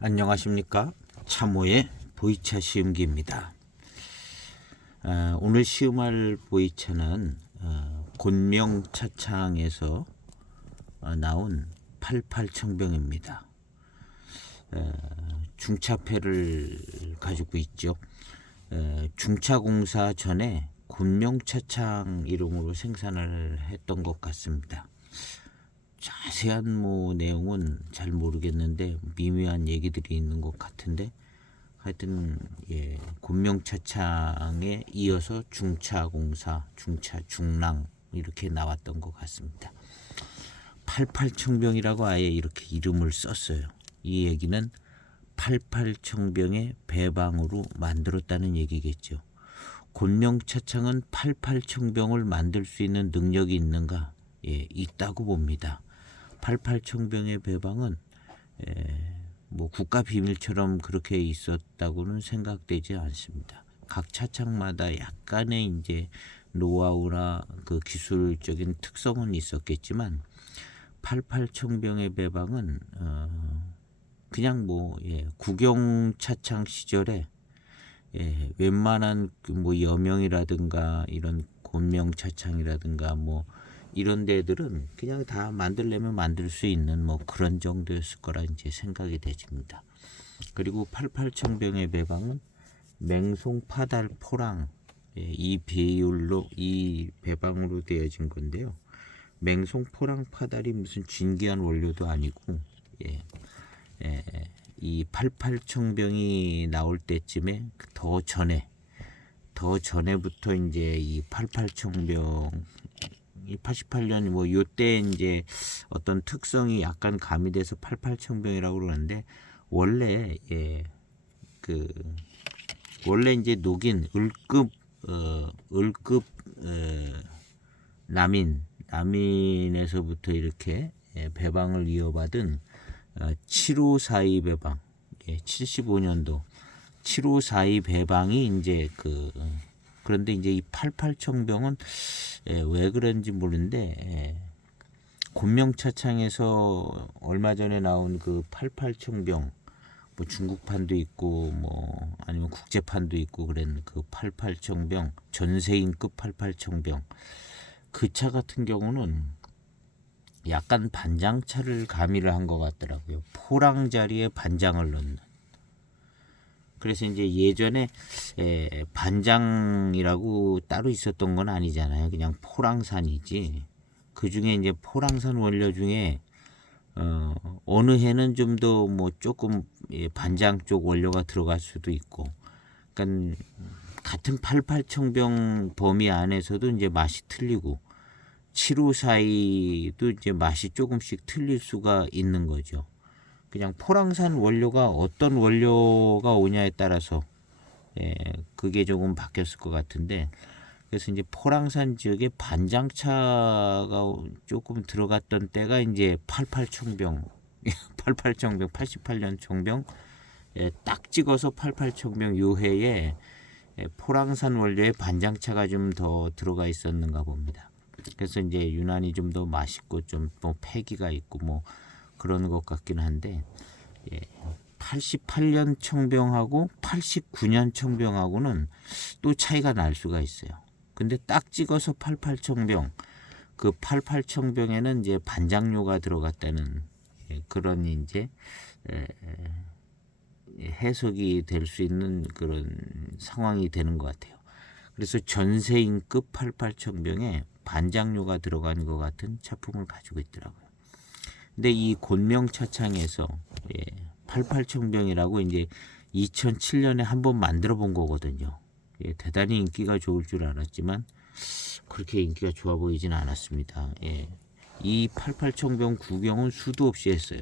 안녕하십니까. 참호의 보이차 시음기입니다. 오늘 시음할 보이차는 곤명차창에서 나온 88청병입니다. 중차패를 가지고 있죠. 중차공사 전에 곤명차창 이름으로 생산을 했던 것 같습니다. 자세한 내용은 잘 모르겠는데 미묘한 얘기들이 있는 것 같은데 하여튼 곤명차창에 이어서 중차공사, 중차중랑 이렇게 나왔던 것 같습니다. 88청병이라고 아예 이렇게 이름을 썼어요. 이 얘기는 88청병의 배방으로 만들었다는 얘기겠죠. 곤명차창은 88청병을 만들 수 있는 능력이 있는가? 있다고 봅니다. 88청병의 배방은 국가 비밀처럼 그렇게 있었다고는 생각되지 않습니다. 각 차창마다 약간의 이제 노하우나 그 기술적인 특성은 있었겠지만 88청병의 배방은 그냥 국영 차창 시절에 웬만한 여명이라든가 이런 곤명 차창이라든가 이런 데들은 그냥 다 만들려면 만들 수 있는 그런 정도였을 거라 이제 생각이 되집니다. 그리고 88청병의 배방은 맹송, 파달, 포랑 이 비율로 이 배방으로 되어진 건데요. 맹송, 포랑, 파달이 무슨 진귀한 원료도 아니고 이 88청병이 나올 때쯤에 더 전에부터 이제 이 88청병 이 88년 요때 이제 어떤 특성이 약간 가미돼서 88청병이라고 그러는데 원래 원래 이제 녹인 을급 남인에서부터 이렇게 배방을 이어받은 7542 배방 75년도 7542 배방이 이제 그런데 이제 이 88청병은 왜 그런지 모르는데 곤명차창에서 얼마 전에 나온 그 88청병 중국판도 있고 아니면 국제판도 있고 그런 그 88청병 전세인급 88청병 그 차 같은 경우는 약간 반장차를 가미를 한 것 같더라고요. 포랑 자리에 반장을 넣는. 그래서 이제 예전에 반장이라고 따로 있었던 건 아니잖아요. 그냥 포랑산이지. 그 중에 이제 포랑산 원료 중에 어느 해는 좀 더 조금 반장 쪽 원료가 들어갈 수도 있고. 그러니까 같은 88청병 범위 안에서도 이제 맛이 틀리고 7542도 이제 맛이 조금씩 틀릴 수가 있는 거죠. 그냥 포랑산 원료가 어떤 원료가 오냐에 따라서 그게 조금 바뀌었을 것 같은데 그래서 이제 포랑산 지역에 반장차가 조금 들어갔던 때가 이제 88청병 88청병 88년 청병 딱 찍어서 88청병 요 해에 포랑산 원료에 반장차가 좀 더 들어가 있었는가 봅니다. 그래서 이제 유난히 좀 더 맛있고 좀 패기가 있고 그런 것 같긴 한데 88년 청병하고 89년 청병하고는 또 차이가 날 수가 있어요. 근데 딱 찍어서 88청병 그 88청병에는 이제 반장료가 들어갔다는 그런 이제 해석이 될 수 있는 그런 상황이 되는 것 같아요. 그래서 전세인급 88청병에 반장료가 들어간 것 같은 차품을 가지고 있더라고요. 근데 이 곤명차창에서 88청병이라고 이제 2007년에 한번 만들어 본 거거든요. 대단히 인기가 좋을 줄 알았지만 그렇게 인기가 좋아 보이진 않았습니다. 이 88청병 구경은 수도 없이 했어요.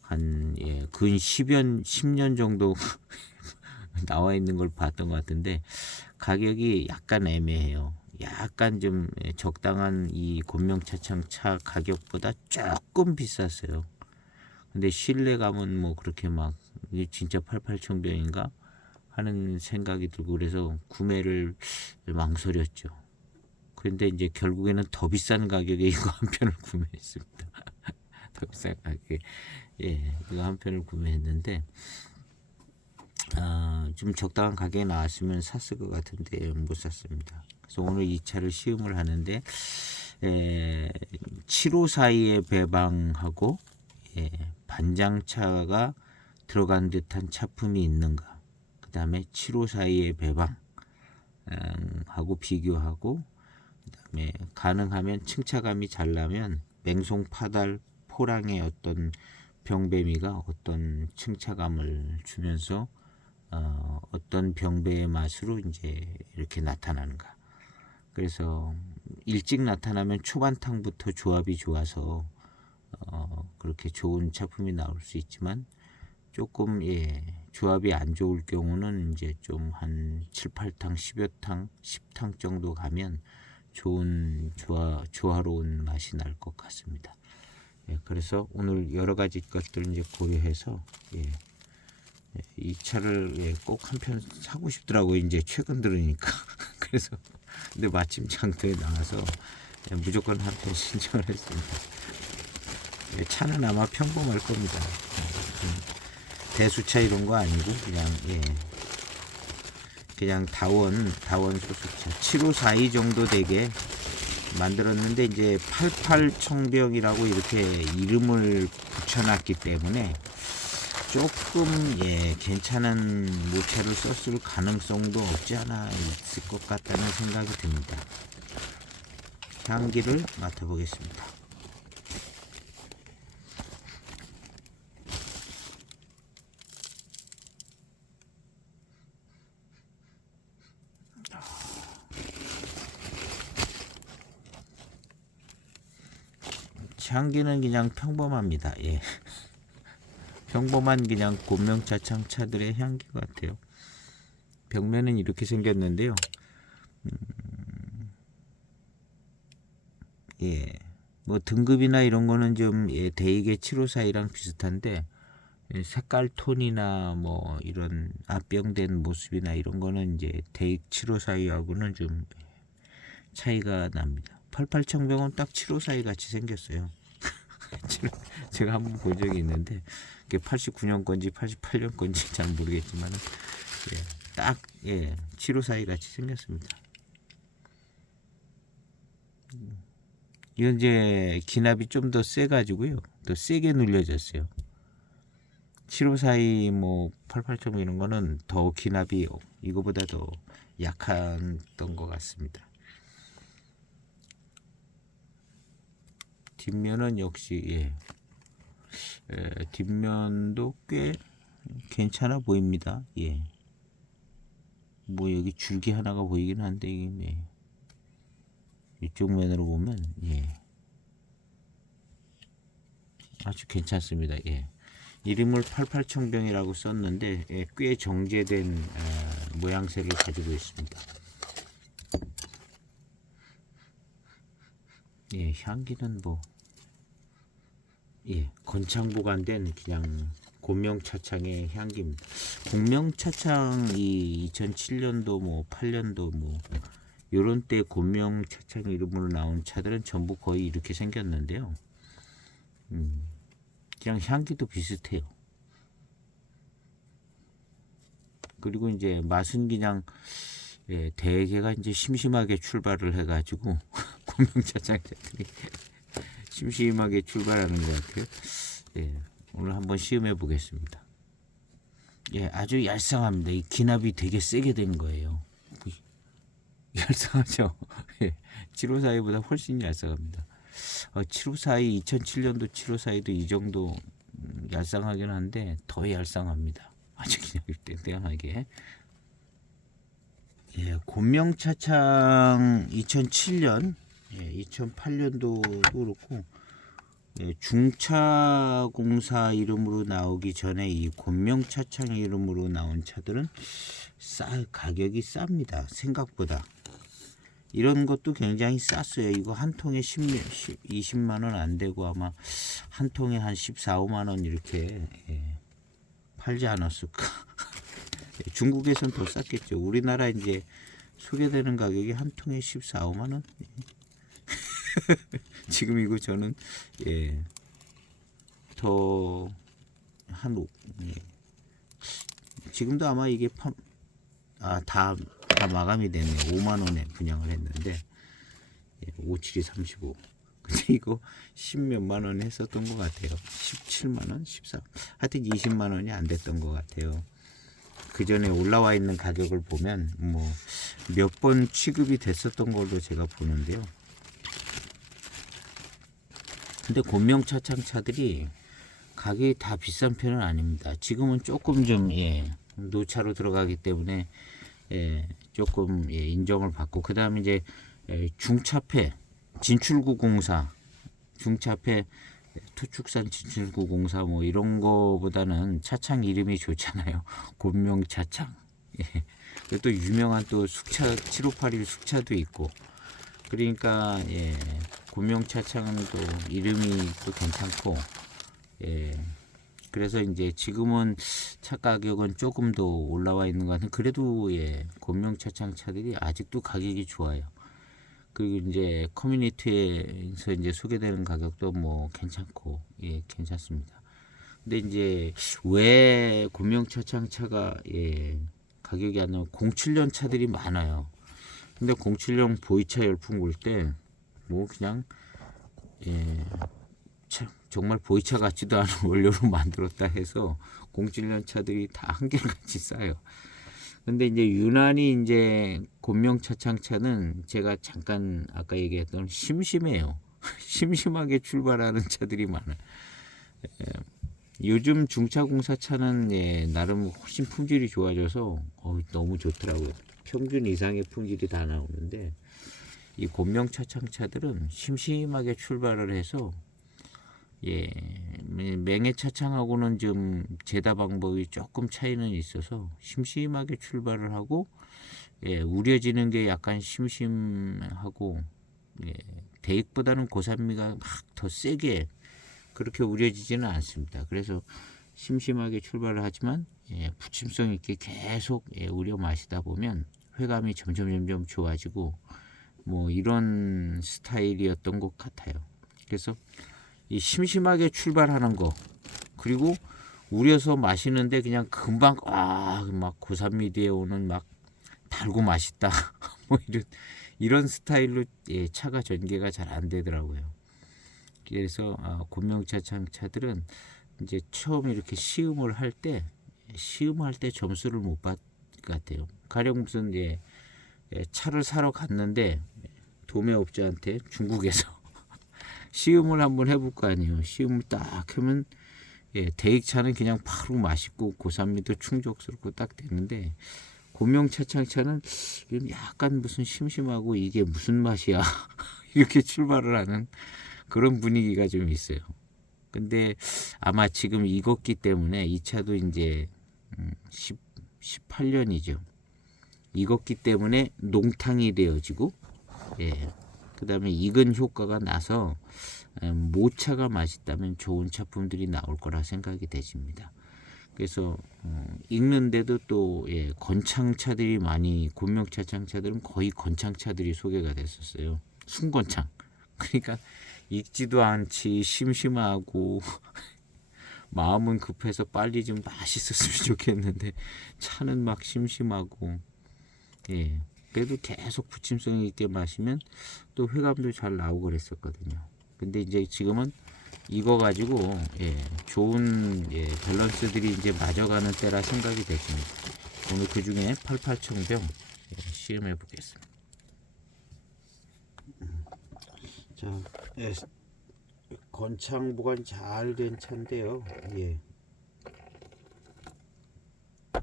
한 근 10년 정도 나와 있는 걸 봤던 것 같은데 가격이 약간 애매해요. 약간 좀 적당한 이 곤명차창 차 가격보다 조금 비쌌어요. 근데 신뢰감은 그렇게 이게 진짜 88청병인가 하는 생각이 들고 그래서 구매를 망설였죠. 그런데 이제 결국에는 더 비싼 가격에 이거 한 편을 구매했습니다. 생각하기에. 예, 이거 한 편을 구매했는데 좀 적당한 가격에 나왔으면 샀을 것 같은데 못 샀습니다. 그래서 오늘 이 차를 시음을 하는데 7호 사이에 배방하고 반장차가 들어간 듯한 차품이 있는가, 그 다음에 7호 사이에 배방 하고 비교하고, 그 다음에 가능하면 층차감이 잘 나면 맹송 파달 포랑의 어떤 병배미가 어떤 층차감을 주면서 어떤 병배의 맛으로 이제 이렇게 나타나는가. 그래서 일찍 나타나면 초반탕부터 조합이 좋아서 그렇게 좋은 차품이 나올 수 있지만, 조금 조합이 안 좋을 경우는 이제 좀 한 7, 8탕, 10여 탕, 10탕 정도 가면 좋은 조화로운 맛이 날 것 같습니다. 그래서 오늘 여러 가지 것들을 이제 고려해서 이 차를 꼭 한 편 사고 싶더라고요. 이제 최근 들으니까. 그래서 근데 마침 장터에 나와서 무조건 한 편 신청을 했습니다. 차는 아마 평범할 겁니다. 대수차 이런 거 아니고 그냥 다원 소수차 7542 정도 되게 만들었는데, 이제 88 청병이라고 이렇게 이름을 붙여놨기 때문에 조금 괜찮은 모차를 썼을 가능성도 없지 않아 있을 것 같다는 생각이 듭니다. 향기를 맡아보겠습니다. 향기는 그냥 평범합니다. 평범한 그냥 곤명차창 차들의 향기 같아요. 벽면은 이렇게 생겼는데요. 뭐 등급이나 이런 거는 좀 대익의 754이랑 비슷한데, 색깔 톤이나 뭐 이런 압병된 모습이나 이런 거는 이제 대익 754하고는 좀 차이가 납니다. 88 청병은 딱 754 같이 생겼어요. 제가 한번 본 적이 있는데, 89년 건지 88년 건지 잘 모르겠지만 딱 754 같이 생겼습니다. 이건 이제 기납이 좀 더 세 가지고요, 더 세게 눌려졌어요. 754 뭐 88점 이런 거는 더 기납이 이거보다 더 약했던 것 같습니다. 뒷면은 역시 뒷면도 꽤 괜찮아 보입니다. 뭐 여기 줄기 하나가 보이긴 한데 이게 이쪽 면으로 보면 아주 괜찮습니다. 이름을 88 청병이라고 썼는데 꽤 정제된 모양새를 가지고 있습니다. 향기는 뭐 건창보관된 그냥 곤명차창의 향기입니다. 곤명차창이 2007년도 뭐 8년도 뭐 요런 때 곤명차창 이름으로 나온 차들은 전부 거의 이렇게 생겼는데요. 그냥 향기도 비슷해요. 그리고 이제 맛은 그냥 대개가 이제 심심하게 출발을 해가지고 곤명차창들이 심심하게 출발하는 것 같아요. 오늘 한번 시음해 보겠습니다. 아주 얄쌍합니다. 이 기납이 되게 세게 된 거예요. 얄쌍하죠. 754보다 훨씬 얄쌍합니다. 754 2007년도 754도 이 정도 얄쌍하긴 한데 더 얄쌍합니다. 아주 그냥 땡땡하게. 곤명차창 2007년, 2008년도도 그렇고, 중차공사 이름으로 나오기 전에 이 곤명차창 이름으로 나온 차들은 가격이 쌉니다. 생각보다. 이런 것도 굉장히 쌌어요. 이거 한 통에 20만 원 안 되고 아마 한 통에 한 14, 5만 원 이렇게 팔지 않았을까. 중국에선 더 쌌겠죠. 우리나라 이제 소개되는 가격이 한 통에 14, 5만 원. 지금 이거 저는 지금부터 예. 지금도 아마 이게 다 마감이 됐네요. 5만 원에 분양을 했는데 57이 35. 근데 이거 10몇만 원 했었던 것 같아요. 17만 원, 14. 하여튼 20만 원이 안 됐던 것 같아요. 그 전에 올라와 있는 가격을 보면 뭐 몇 번 취급이 됐었던 걸로 제가 보는데요. 근데 곤명차창차들이 가격이 다 비싼 편은 아닙니다. 지금은 조금 좀 노차로 들어가기 때문에 조금 인정을 받고, 그 다음에 이제 중차폐 진출구 공사, 중차폐 투축산 진출구 공사 뭐 이런 거보다는 차창 이름이 좋잖아요. 곤명차창. 또 유명한 또 숙차 7581 숙차도 있고, 그러니까 곤명차창은 또 이름이 또 괜찮고, 그래서 이제 지금은 차 가격은 조금 더 올라와 있는 것 같은, 그래도 곤명차창 차들이 아직도 가격이 좋아요. 그리고 이제 커뮤니티에서 이제 소개되는 가격도 뭐 괜찮고, 괜찮습니다. 근데 이제 왜 곤명차창 차가 가격이 안 나오면 07년 차들이 많아요. 근데 07년 보이차 열풍 볼 때 뭐 그냥 정말 보이차 같지도 않은 원료로 만들었다 해서 07년 차들이 다 한결같이 싸요. 근데 이제 유난히 이제 곤명차창 차는 제가 잠깐 아까 얘기했던 심심해요. 심심하게 출발하는 차들이 많아요. 요즘 중차공사 차는 나름 훨씬 품질이 좋아져서 너무 좋더라고요. 평균 이상의 품질이 다 나오는데, 이 곤명차창 차들은 심심하게 출발을 해서 맹해차창하고는 좀 제다 방법이 조금 차이는 있어서 심심하게 출발을 하고, 우려지는 게 약간 심심하고, 대익보다는 고산미가 막 더 세게 그렇게 우려지지는 않습니다. 그래서 심심하게 출발을 하지만 부침성 있게 계속 우려 마시다 보면 회감이 점점 좋아지고, 뭐 이런 스타일이었던 것 같아요. 그래서 이 심심하게 출발하는 거, 그리고 우려서 마시는데 그냥 금방 막 고산미 뒤에 오는 막 달고 맛있다 뭐 이런 스타일로 차가 전개가 잘 안 되더라고요. 그래서 곤명차창 차들은 이제 처음 이렇게 시음을 할 때 점수를 못 받을 것 같아요. 가령 무슨 차를 사러 갔는데 도매업자한테 중국에서 시음을 한번 해볼 거 아니에요. 시음을 딱 하면 대익차는 그냥 바로 맛있고 고산미도 충족스럽고 딱 되는데, 곤명차창차는 약간 무슨 심심하고 이게 무슨 맛이야 이렇게 출발을 하는 그런 분위기가 좀 있어요. 근데 아마 지금 익었기 때문에 이 차도 이제 18년이죠. 익었기 때문에 농탕이 되어지고, 그 다음에 익은 효과가 나서 모차가 맛있다면 좋은 차품들이 나올 거라 생각이 되십니다. 그래서 익는데도 또 건창차들이 많이, 곤명차창 차들은 거의 건창차들이 소개가 됐었어요. 순건창. 그러니까 익지도 않지, 심심하고 마음은 급해서 빨리 좀 맛있었으면 좋겠는데 차는 막 심심하고, 그래도 계속 부침성 있게 마시면 또 회감도 잘 나오고 그랬었거든요. 근데 이제 지금은 이거 가지고 좋은 밸런스들이 이제 맞아가는 때라 생각이 되십니다. 오늘 그 중에 88청병 시음해 보겠습니다. 자, 건창 보관 잘 된 차인데요.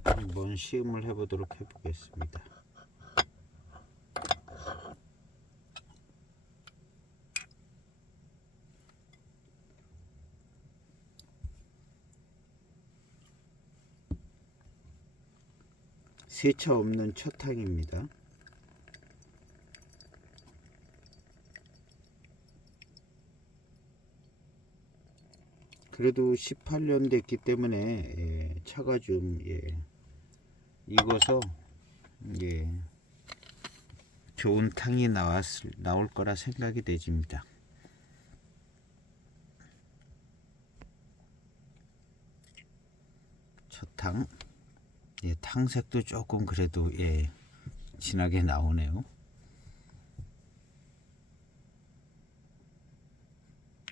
한번 시음을 해보도록 해보겠습니다. 세차 없는 첫탕입니다. 그래도 18년 됐기 때문에 차가 좀 익어서 좋은 탕이 나올 거라 생각이 되집니다. 첫탕. 예, 탕색도 조금 그래도 예, 진하게 나오네요.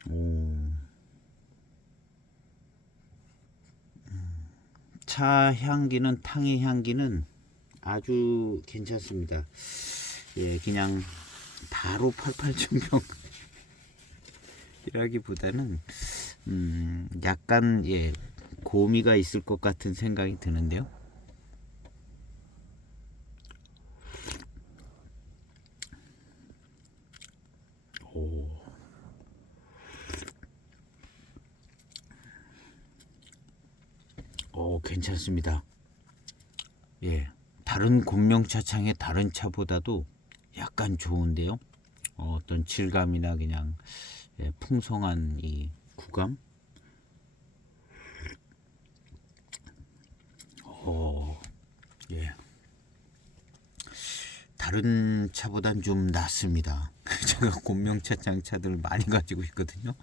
오. 차 향기는 탕의 향기는 아주 괜찮습니다. 예, 그냥 바로 88청병 이라기보다는 약간 예, 고미가 있을 것 같은 생각이 드는데요. 오, 괜찮습니다. 예, 다른 곤명차창의 다른 차보다도 약간 좋은데요. 어떤 질감이나 그냥 예, 풍성한 이 구감. 예, 다른 차보단 좀 낫습니다. 제가 곤명차창 차들을 많이 가지고 있거든요.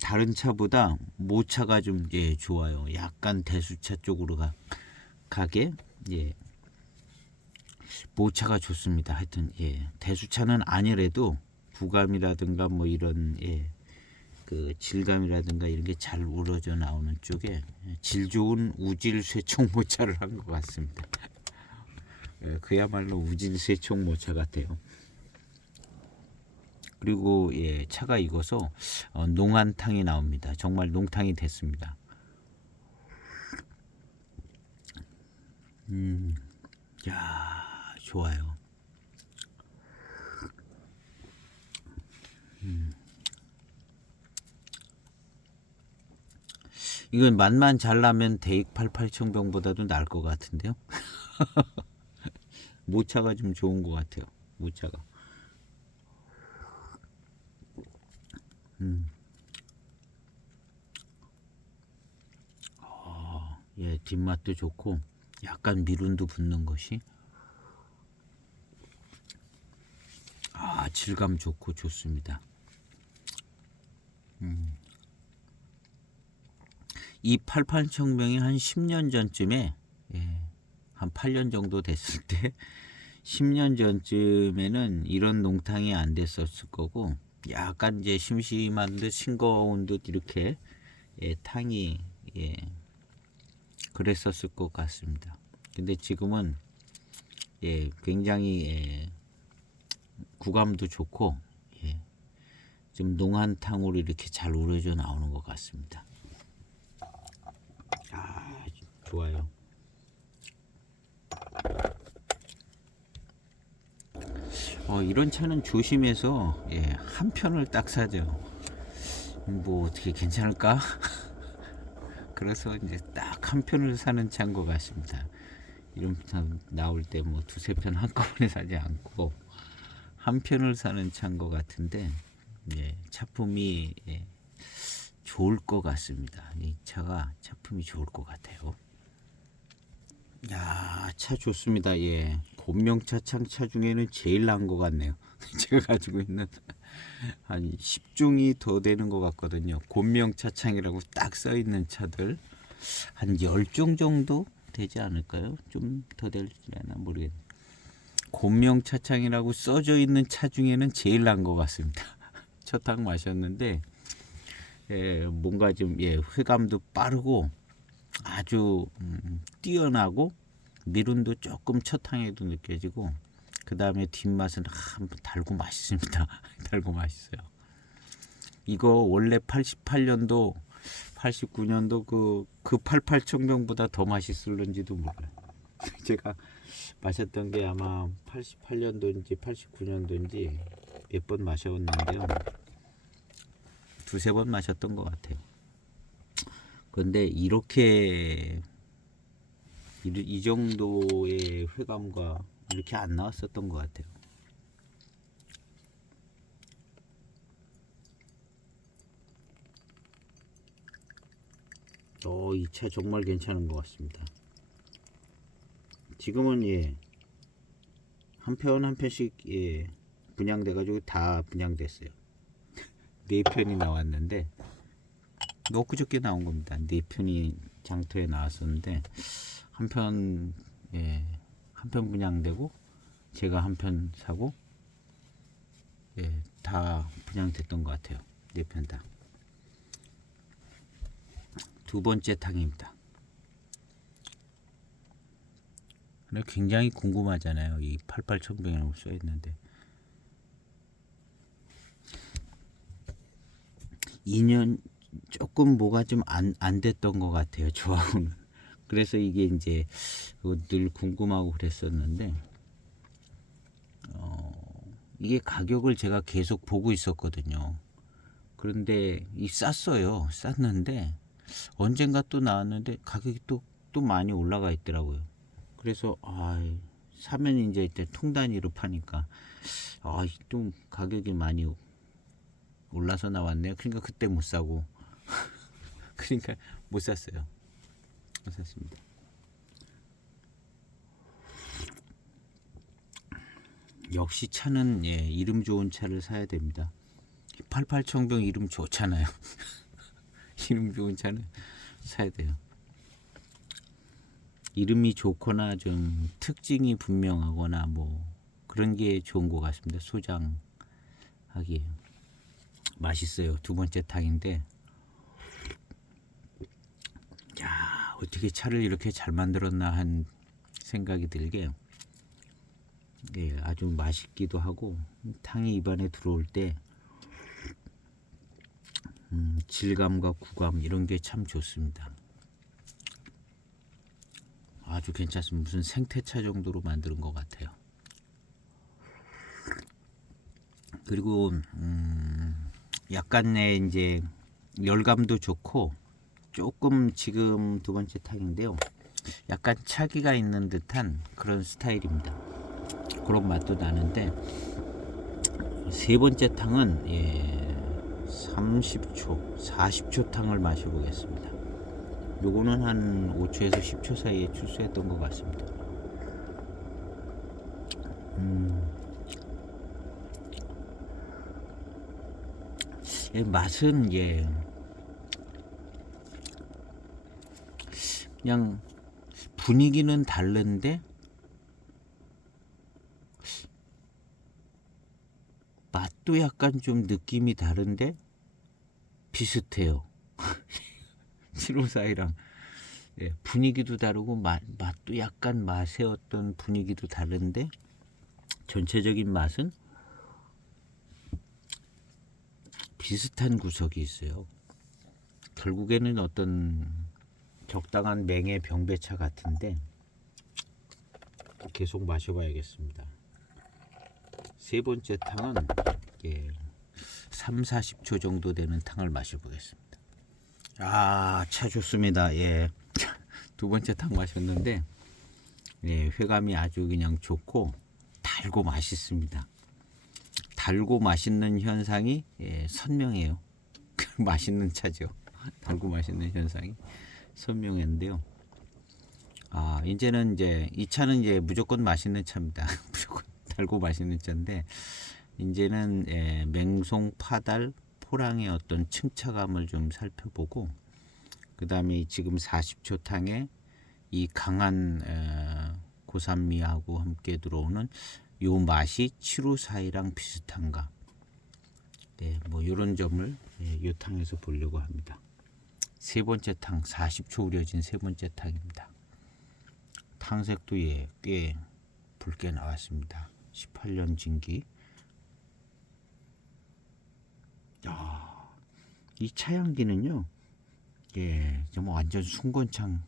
다른 차보다 모차가 좀 예, 좋아요. 약간 대수차 쪽으로 가게 예, 모차가 좋습니다. 하여튼 예, 대수차는 아니래도 부감이라든가 뭐 이런 예, 그 질감이라든가 이런 게 잘 우러져 나오는 쪽에 질 좋은 우질 쇠총 모차를 한 것 같습니다. 예, 그야말로 우질 쇠총 모차 같아요. 그리고 예, 차가 익어서 농한탕이 나옵니다. 정말 농탕이 됐습니다. 야, 좋아요. 이건 맛만 잘 나면 대익 88청병보다도 나을 것 같은데요. 모차가 좀 좋은 것 같아요. 모차가. 예, 뒷맛도 좋고 약간 미룬도 붙는 것이 질감 좋고 좋습니다. 이 88청병이 한 10년 전쯤에 예, 한 8년 정도 됐을 때 10년 전쯤에는 이런 농탕이 안 됐었을 거고 약간 이제 심심한 듯 싱거운 듯 이렇게 예, 탕이 예, 그랬었을 것 같습니다. 근데 지금은 예, 굉장히 예, 구감도 좋고 예, 좀 농한탕으로 이렇게 잘 우러져 나오는 것 같습니다. 좋아요. 이런 차는 조심해서 예, 한 편을 딱 사죠. 뭐 어떻게 괜찮을까? 그래서 이제 딱 한 편을 사는 차인 것 같습니다. 이런 차 나올 때 뭐 두세 편 한꺼번에 사지 않고 한 편을 사는 차인 것 같은데 예, 차품이 예, 좋을 것 같습니다. 이 차가 차품이 좋을 것 같아요. 야, 차 좋습니다. 예, 곤명차창 차 중에는 제일 나은 것 같네요. 제가 가지고 있는 한 10종이 더 되는 것 같거든요. 곤명차창이라고 딱 써 있는 차들 한 10종 정도 되지 않을까요? 좀 더 될지나 모르겠네요. 곤명차창이라고 써져 있는 차 중에는 제일 나은 것 같습니다. 첫 탕 마셨는데 예, 뭔가 좀 예, 회감도 빠르고 아주 뛰어나고 미룬도 조금 첫 탕에도 느껴지고 그 다음에 뒷맛은 한번 달고 맛있습니다. 달고 맛있어요. 이거 원래 88년도 89년도 그 88청병보다 더 맛있을런지도 몰라요. 제가 마셨던 게 아마 88년도인지 89년도인지 몇 번 마셔봤는데요. 두세 번 마셨던 것 같아요. 그런데 이렇게 이 정도의 회감과 이렇게 안 나왔었던 것 같아요. 이 차 정말 괜찮은 것 같습니다. 지금은 예, 한 편 한 편씩 예, 분양돼 가지고 다 분양됐어요. 4편이 나왔는데 엊그저께 나온 겁니다. 4편이 장터에 나왔었는데 한편 한편 분양되고 제가 한 편 사고 다 분양됐던 것 같아요. 4편 다. 두 번째 탕입니다. 근데 굉장히 궁금하잖아요. 이 88천병이라고 써 있는데 2년 조금 뭐가 좀 안 됐던 것 같아요. 저하고는. 그래서 이게 이제 늘 궁금하고 그랬었는데 이게 가격을 제가 계속 보고 있었거든요. 그런데 쌌어요. 쌌는데 언젠가 또 나왔는데 가격이 또 많이 올라가 있더라고요. 그래서 사면 이제 통 단위로 파니까 또 가격이 많이 올라서 나왔네요. 그러니까 그때 못 사고 그러니까 못 샀어요. 못 샀습니다. 역시 차는 이름 좋은 차를 사야 됩니다. 88청병 이름 좋잖아요. 이름 좋은 차는 사야 돼요. 이름이 좋거나 좀 특징이 분명하거나 뭐 그런 게 좋은 것 같습니다. 소장하기에. 맛있어요. 두 번째 탕인데 야, 어떻게 차를 이렇게 잘 만들었나 한 생각이 들게 아주 맛있기도 하고 탕이 입안에 들어올 때 질감과 구감 이런 게 참 좋습니다. 아주 괜찮습니다. 무슨 생태차 정도로 만드는 것 같아요. 그리고 약간의 이제 열감도 좋고 조금 지금 두 번째 탕인데요. 약간 차기가 있는 듯한 그런 스타일입니다. 그런 맛도 나는데 세 번째 탕은 30초, 40초 탕을 마셔보겠습니다. 요거는 한 5초에서 10초 사이에 출수했던 것 같습니다. 맛은 그냥 분위기는 다른데 맛도 약간 좀 느낌이 다른데 비슷해요. 754이랑 분위기도 다르고 맛도 약간 맛의 어떤 분위기도 다른데 전체적인 맛은 비슷한 구석이 있어요. 결국에는 어떤 적당한 맹의 병배차 같은데 계속 마셔봐야겠습니다. 세 번째 탕은 3, 40초 정도 되는 탕을 마셔보겠습니다. 차 좋습니다. 두 번째 탕 마셨는데 회감이 아주 그냥 좋고 달고 맛있습니다. 달고 맛있는 현상이 선명해요. 맛있는 차죠. 달고 맛있는 현상이 선명한데요. 이제는 이 차는 무조건 맛있는 차입니다. 무조건 달고 맛있는 차인데 이제는 맹송, 파달, 포랑의 어떤 층차감을 좀 살펴보고 그 다음에 지금 40초 탕에 이 강한 고산미하고 함께 들어오는 요 맛이 754이랑 비슷한가 뭐 이런 점을 요 탕에서 보려고 합니다. 세 번째 탕 40초 우려진 세 번째 탕입니다. 탕색도 꽤 붉게 나왔습니다. 18년 진기. 이 차향기는요 정말 완전 순건창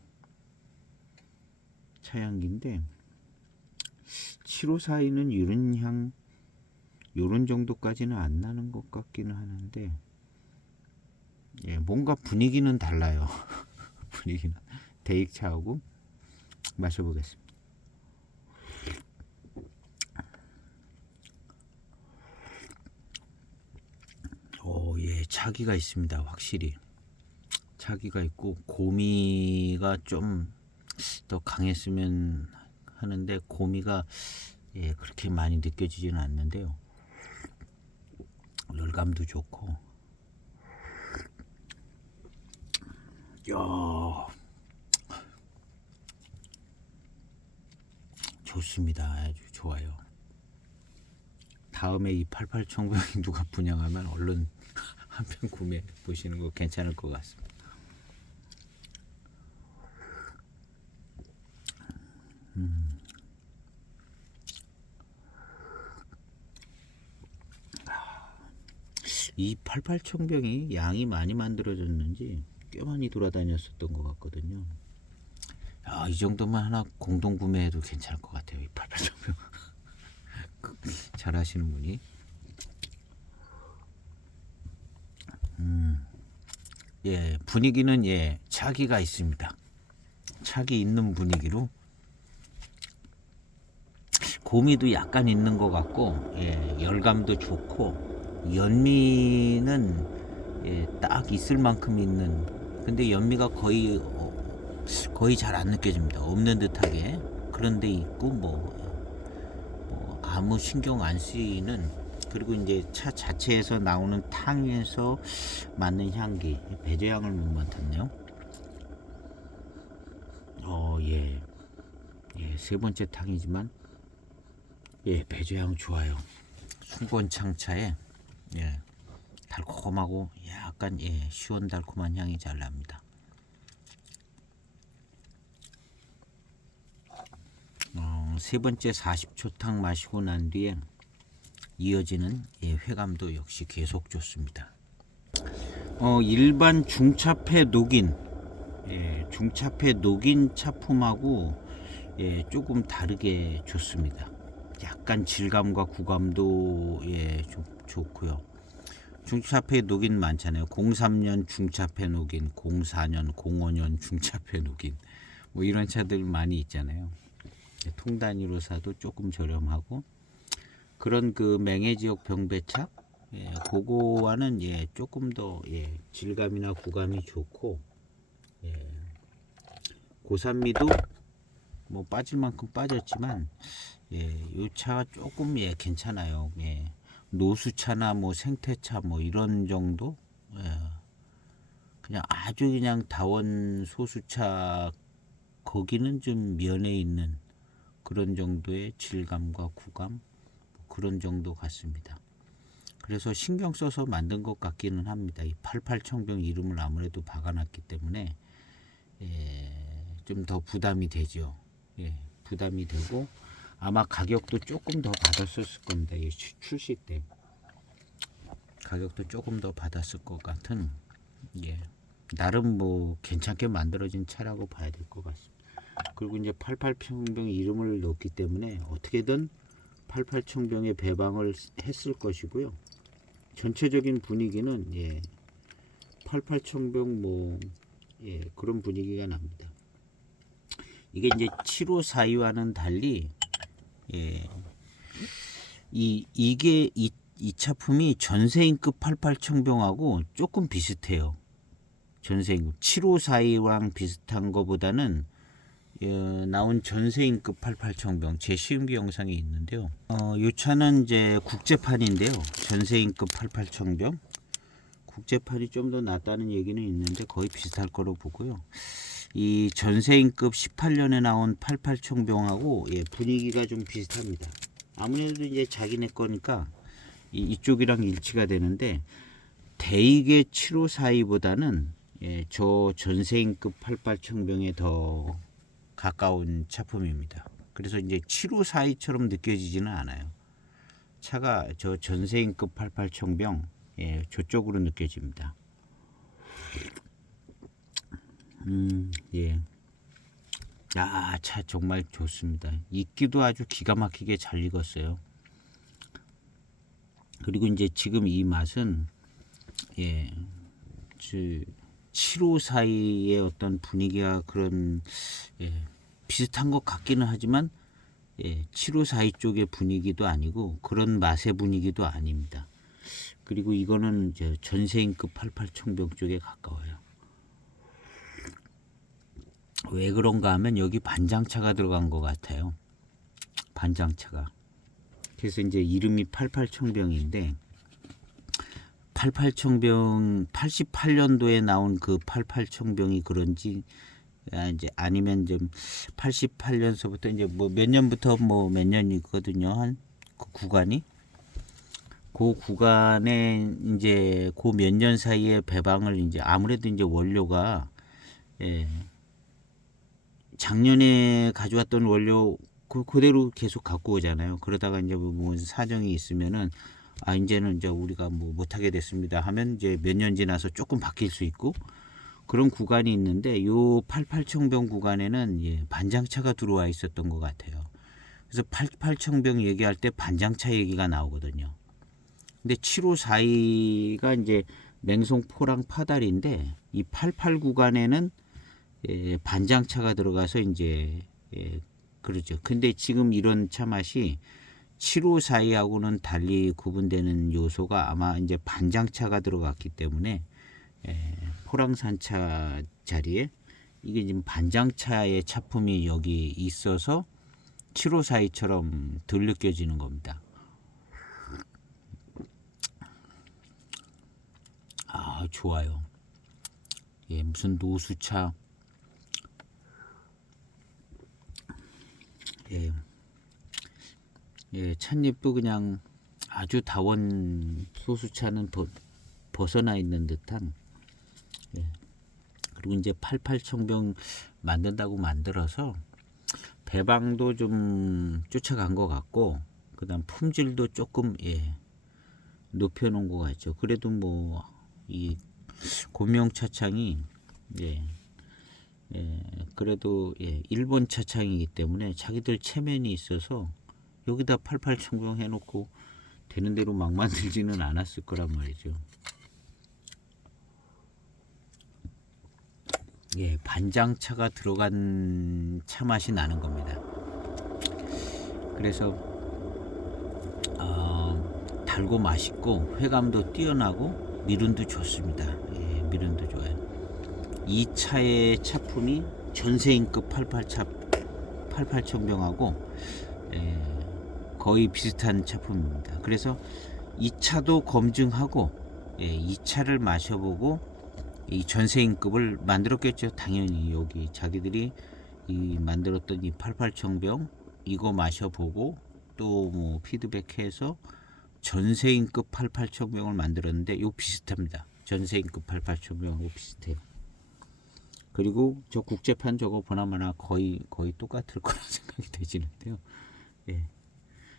차향기인데 7542는 이런 향 요런 정도까지는 안 나는 것 같기는 하는데 뭔가 분위기는 달라요. 분위기는 대익차하고 마셔보겠습니다. 차기가 있습니다. 확실히 차기가 있고 고미가 좀 더 강했으면 하는데 고미가 그렇게 많이 느껴지지는 않는데요. 열감도 좋고 좋습니다. 아주 좋아요. 다음에 이 88청병이 누가 분양하면 얼른 한 편 구매해 보시는 거 괜찮을 것 같습니다. 이 88청병이 양이 많이 만들어졌는지 꽤 많이 돌아다녔었던 것 같거든요. 이 정도만 하나 공동 구매해도 괜찮을 것 같아요. 이 88청병 잘 하시는 분이. 예, 분위기는 예, 차기가 있습니다. 차기 있는 분위기로 고미도 약간 있는 것 같고, 예, 열감도 좋고, 연미는 예, 딱 있을 만큼 있는. 근데 연미가 거의 잘 안 느껴집니다. 없는 듯하게 그런 데 있고 뭐 아무 신경 안 쓰이는. 그리고 이제 차 자체에서 나오는 탕에서 맡는 향기, 배제향을 못 맡았네요. 예, 세 번째 탕이지만 예, 배제향 좋아요. 순권창차에 예, 달콤하고 약간 예, 시원달콤한 향이 잘 납니다. 세 번째 40초 탕 마시고 난 뒤에 이어지는 예, 회감도 역시 계속 좋습니다. 일반 중차폐 녹인 중차폐 녹인 차품하고 예, 조금 다르게 좋습니다. 약간 질감과 구감도 예, 좋고요. 중차폐 녹인 많잖아요. 03년 중차폐 녹인, 04년, 05년 중차폐 녹인 뭐 이런 차들 많이 있잖아요. 통 단위로 사도 조금 저렴하고 그런 그 맹해지역 병배차 예, 그거와는 예, 조금 더 예, 질감이나 구감이 좋고 예, 고산미도 뭐 빠질 만큼 빠졌지만 예, 이 차가 조금 예, 괜찮아요. 예, 노수차나 뭐 생태차 뭐 이런 정도 예, 그냥 아주 그냥 다원 소수차 거기는 좀 면에 있는 그런 정도의 질감과 구감 그런 정도 같습니다. 그래서 신경 써서 만든 것 같기는 합니다. 이 88청병 이름을 아무래도 박아놨기 때문에 좀 더 부담이 되죠. 예, 부담이 되고 아마 가격도 조금 더 받았을 겁니다. 출시 때 가격도 조금 더 받았을 것 같은 예, 나름 뭐 괜찮게 만들어진 차라고 봐야 될 것 같습니다. 그리고 이제 88청병 이름을 넣었기 때문에 어떻게든 88청병에 배방을 했을 것이고요. 전체적인 분위기는 예, 88청병 뭐 예, 그런 분위기가 납니다. 이게 이제 7542와는 달리 예, 이게 이 차품이 전세인급 88청병하고 조금 비슷해요. 전세인급 7542랑 비슷한 거보다는 나온 전세인급 88청병 제 시음기 영상이 있는데요. 이 차는 이제 국제판인데요. 전세인급 88청병 국제판이 좀 더 낫다는 얘기는 있는데 거의 비슷할 거로 보고요. 이 전세인급 18년에 나온 88청병하고 예, 분위기가 좀 비슷합니다. 아무래도 이제 자기네 거니까 이쪽이랑 일치가 되는데 대익의 7542보다는 예, 저 전세인급 88청병에 더 가까운 차품입니다. 그래서 이제 7542처럼 느껴지지는 않아요. 차가 저 전세인급 88청병 예, 저쪽으로 느껴집니다. 예. 차 정말 좋습니다. 익기도 아주 기가 막히게 잘 익었어요. 그리고 이제 지금 이 맛은 예, 7542의 어떤 분위기가 그런 예, 비슷한 것 같기는 하지만 예, 7542 쪽의 분위기도 아니고 그런 맛의 분위기도 아닙니다. 그리고 이거는 이제 전세인급 88청병 쪽에 가까워요. 왜 그런가 하면 여기 반장차가 들어간 것 같아요. 반장차가. 그래서 이제 이름이 88청병인데 88청병 88년도에 나온 그 88청병이 그런지 이제 아니면 좀 88년서부터 이제 뭐 몇 년부터 뭐 몇 년이거든요. 한 그 구간이 그 구간에 이제 그 몇 년 사이에 배방을 이제 아무래도 이제 원료가 예, 작년에 가져왔던 원료 그대로 계속 갖고 오잖아요. 그러다가 이제 뭐 사정이 있으면은 이제는 이제 우리가 뭐 못하게 됐습니다 하면 이제 몇 년 지나서 조금 바뀔 수 있고 그런 구간이 있는데 요 88청병 구간에는 예, 반장차가 들어와 있었던 것 같아요. 그래서 88청병 얘기할 때 반장차 얘기가 나오거든요. 근데 7542가 이제 맹송 포랑 파달인데 이 88 구간에는 예, 반장차가 들어가서 이제 예, 그러죠. 근데 지금 이런 차 맛이 7542하고는 달리 구분되는 요소가 아마 이제 반장차가 들어갔기 때문에 예, 포랑산차 자리에 이게 지금 반장차의 차품이 여기 있어서 7542처럼 덜 느껴지는 겁니다. 좋아요. 예, 무슨 노수차. 예, 예, 찻잎도 그냥 아주 다원 소수차는 벗어나 있는 듯한. 예. 그리고 이제 88청병 만든다고 만들어서 배방도 좀 쫓아간 것 같고, 그다음 품질도 조금 예, 높여놓은 것 같죠. 그래도 뭐 이 고명 차창이 예, 예, 그래도 예, 일본 차창이기 때문에 자기들 체면이 있어서 여기다 88청병 해놓고 되는 대로 막 만들지는 않았을 거란 말이죠. 예, 반장차가 들어간 차 맛이 나는 겁니다. 그래서 달고 맛있고 회감도 뛰어나고 미륜도 좋습니다. 예, 미륜도 좋아요. 이 차의 차품이 전세인급 88청병하고 예, 거의 비슷한 차품입니다. 그래서 이 차도 검증하고 예, 이 차를 마셔보고 이 전세인급을 만들었겠죠. 당연히 여기 자기들이 이 만들었던 이 88청병 이거 마셔보고 또 뭐 피드백해서 전세인급 88청병을 만들었는데 요 비슷합니다. 전세인급 88청병하고 비슷해요. 그리고 저 국제판 저거 보나마나 거의 똑같을 거라 생각이 되지는데요. 예.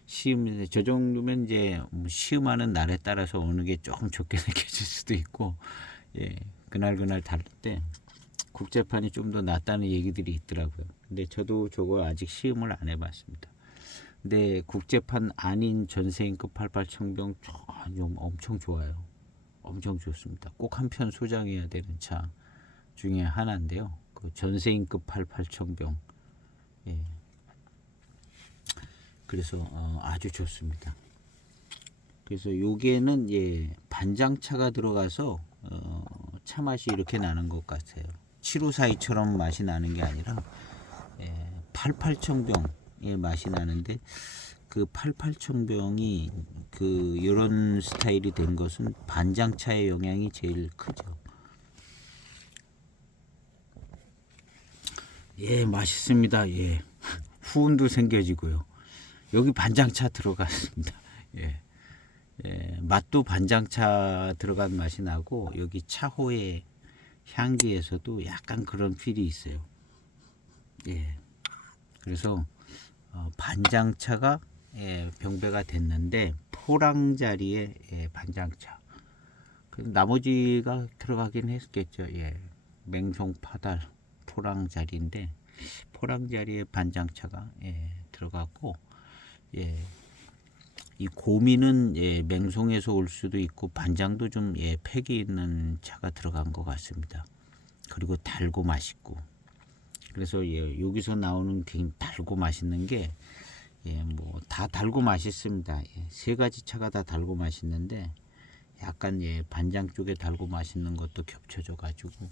시음 저 정도면 이제 시음하는 날에 따라서 어느 게 조금 좋게 느껴질 수도 있고, 예, 그날 다를 때 국제판이 좀 더 낫다는 얘기들이 있더라고요. 근데 저도 저거 아직 시음을 안 해봤습니다. 근데 국제판 아닌 전세인급 88청병 좀 엄청 좋아요. 엄청 좋습니다. 꼭 한 편 소장해야 되는 차 중에 하나인데요. 그 전세인급 88청병. 예. 그래서 아주 좋습니다. 그래서 요게는 예, 반장차가 들어가서 차 맛이 이렇게 나는 것 같아요. 7542처럼 맛이 나는 게 아니라 88청병의 맛이 나는데 그 88청병이 그 이런 스타일이 된 것은 반장차의 영향이 제일 크죠. 예, 맛있습니다. 예, 후운도 생겨지고요. 여기 반장차 들어갔습니다. 예. 예, 맛도 반장차 들어간 맛이 나고 여기 차호의 향기에서도 약간 그런 필이 있어요. 예, 그래서 반장차가 예, 병배가 됐는데 포랑 자리에 예, 반장차. 나머지가 들어가긴 했겠죠. 예, 맹송 파달 포랑 자리인데 포랑 자리에 반장차가 예, 들어갔고 예. 이 고미는 예, 맹송에서 올 수도 있고 반장도 좀 예, 팩이 있는 차가 들어간 것 같습니다. 그리고 달고 맛있고 그래서 예, 여기서 나오는 달고 맛있는 게 예, 뭐 다 달고 맛있습니다. 예, 세 가지 차가 다 달고 맛있는데 약간 예, 반장 쪽에 달고 맛있는 것도 겹쳐져 가지고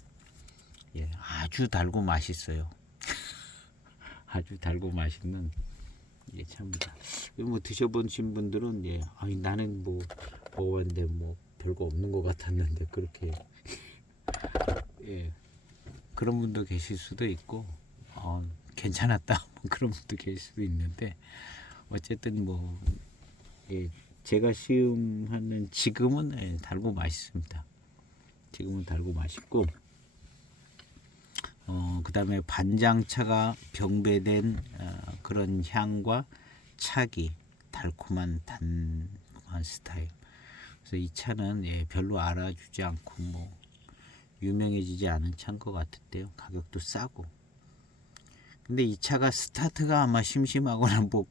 예, 아주 달고 맛있어요. 아주 달고 맛있는 예, 차입니다. 뭐 드셔보신 분들은 예, 나는 뭐 먹었는데 뭐 별거 없는 것 같았는데 그렇게 예, 그런 분도 계실 수도 있고 괜찮았다 뭐 그런 분도 계실 수도 있는데 어쨌든 뭐 예, 제가 시음하는 지금은 달고 맛있습니다. 지금은 달고 맛있고 그 다음에 반장차가 병배된 그런 향과 차기 달콤한 단한 스타일. 그래서 이 차는 별로 알아주지 않고 뭐 유명해지지 않은 차인 것 같은데요. 가격도 싸고. 근데 이 차가 스타트가 아마 심심하거나 뭐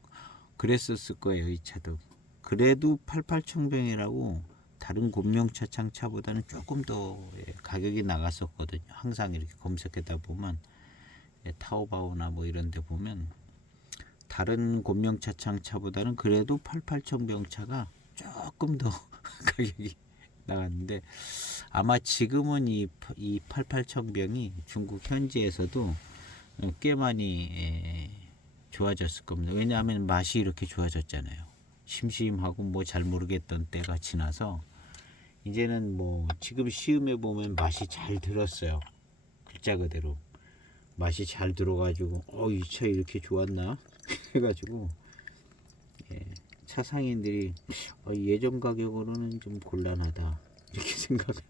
그랬었을 거예요. 이 차도. 그래도 88청병이라고 다른 곤명차창 차보다는 조금 더 가격이 나갔었거든요. 항상 이렇게 검색하다 보면 타오바오나 뭐 이런 데 보면 다른 곤명차창 차보다는 그래도 88청병 차가 조금 더 가격이 나갔는데 아마 지금은 이 88청병이 중국 현지에서도 꽤 많이 좋아졌을 겁니다. 왜냐하면 맛이 이렇게 좋아졌잖아요. 심심하고 뭐 잘 모르겠던 때가 지나서 이제는 뭐 지금 시음해 보면 맛이 잘 들었어요. 글자 그대로 맛이 잘 들어가지고 이 차 이렇게 좋았나 해가지고 차 상인들이 예전 가격으로는 좀 곤란하다 이렇게 생각하는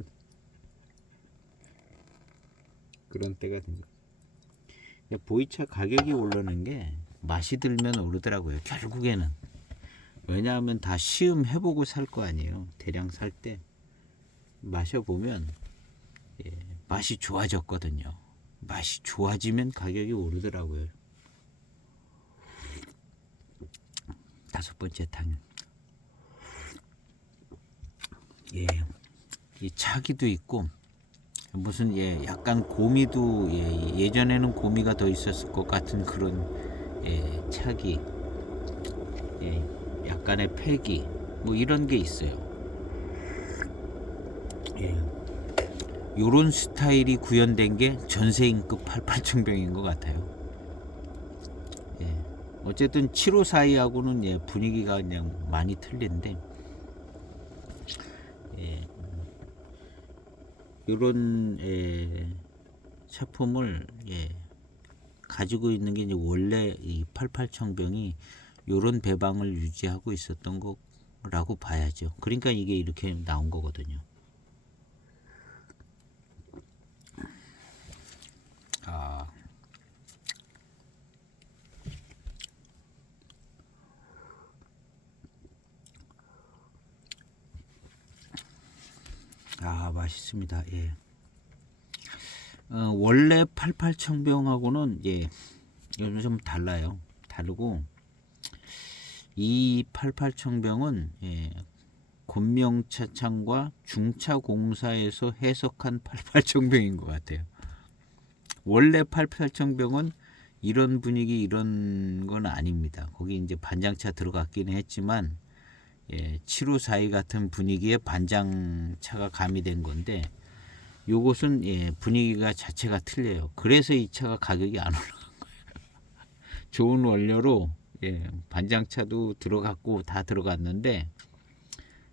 그런 때가 된 거예요. 보이차 가격이 오르는 게 맛이 들면 오르더라고요. 결국에는. 왜냐하면 다 시음 해보고 살 거 아니에요. 대량 살 때 마셔보면 맛이 좋아졌거든요. 맛이 좋아지면 가격이 오르더라고요. 5번째 탕. 이 차기도 있고 무슨 약간 고미도 예전에는 고미가 더 있었을 것 같은 그런 차기. 약간의 패기 뭐 이런 게 있어요. 요런 스타일이 구현된 게 전세인급 88청병인 것 같아요. 어쨌든 754하고는 분위기가 그냥 많이 틀린데 요런 차품을 가지고 있는 게 이제 원래 이 88청병이 요런 배방을 유지하고 있었던 거라고 봐야죠. 그러니까 이게 이렇게 나온 거거든요. 맛있습니다. 원래 88청병하고는 요즘 좀 달라요. 다르고 이 88청병은 곤명차창과 중차공사에서 해석한 88청병인 것 같아요. 원래 88청병은 이런 분위기 이런 건 아닙니다. 거기 이제 반장차 들어갔기는 했지만 7542 같은 분위기에 반장차가 가미된 건데 요것은 분위기가 자체가 틀려요. 그래서 이 차가 가격이 안 올라간 거예요. 좋은 원료로 반장차도 들어갔고 다 들어갔는데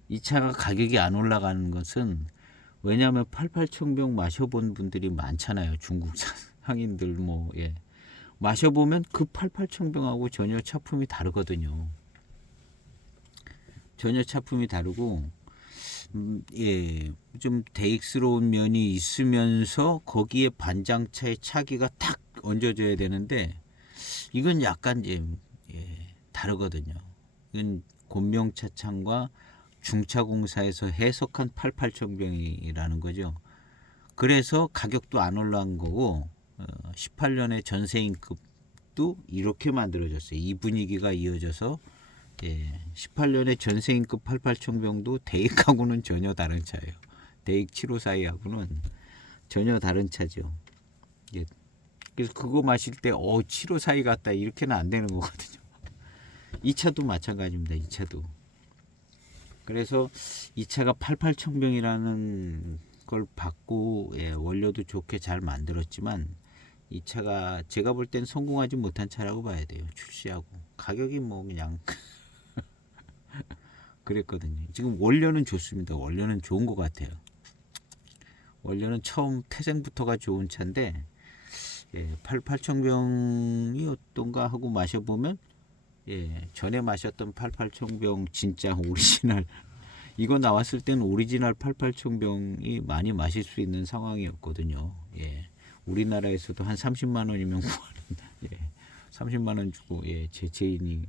이 차가 가격이 안 올라가는 것은 왜냐하면 88청병 마셔본 분들이 많잖아요. 중국 상인들 뭐 마셔보면 그 88청병하고 전혀 차품이 다르거든요. 전혀 차품이 다르고 좀 대익스러운 면이 있으면서 거기에 반장차의 차기가 탁 얹어져야 되는데 이건 약간 다르거든요. 이건 곤명차창과 중차공사에서 해석한 88청병이라는 거죠. 그래서 가격도 안 올라간 거고 18년에 전세인급도 이렇게 만들어졌어요. 이 분위기가 이어져서 18년에 전세인급 88청병도 대익하고는 전혀 다른 차예요. 대익 7542하고는 전혀 다른 차죠. 그래서 그거 마실 때 7542 같다 이렇게는 안 되는 거거든요. 이 차도 마찬가지입니다. 이 차도. 그래서 이 차가 88청병이라는 걸 받고 원료도 좋게 잘 만들었지만 이 차가 제가 볼 땐 성공하지 못한 차라고 봐야 돼요. 출시하고 가격이 뭐 그냥 그랬거든요. 지금 원료는 좋습니다. 원료는 좋은 것 같아요. 원료는 처음 태생부터가 좋은 차인데 예, 88청병이 어떤가 하고 마셔보면 예, 전에 마셨던 88청병 진짜 오리지널 이거 나왔을 때는 오리지널 88청병이 많이 마실 수 있는 상황이었거든요. 예, 우리나라에서도 한 30만 원이면 구하는 예, 30만 원 주고 예, 제 지인이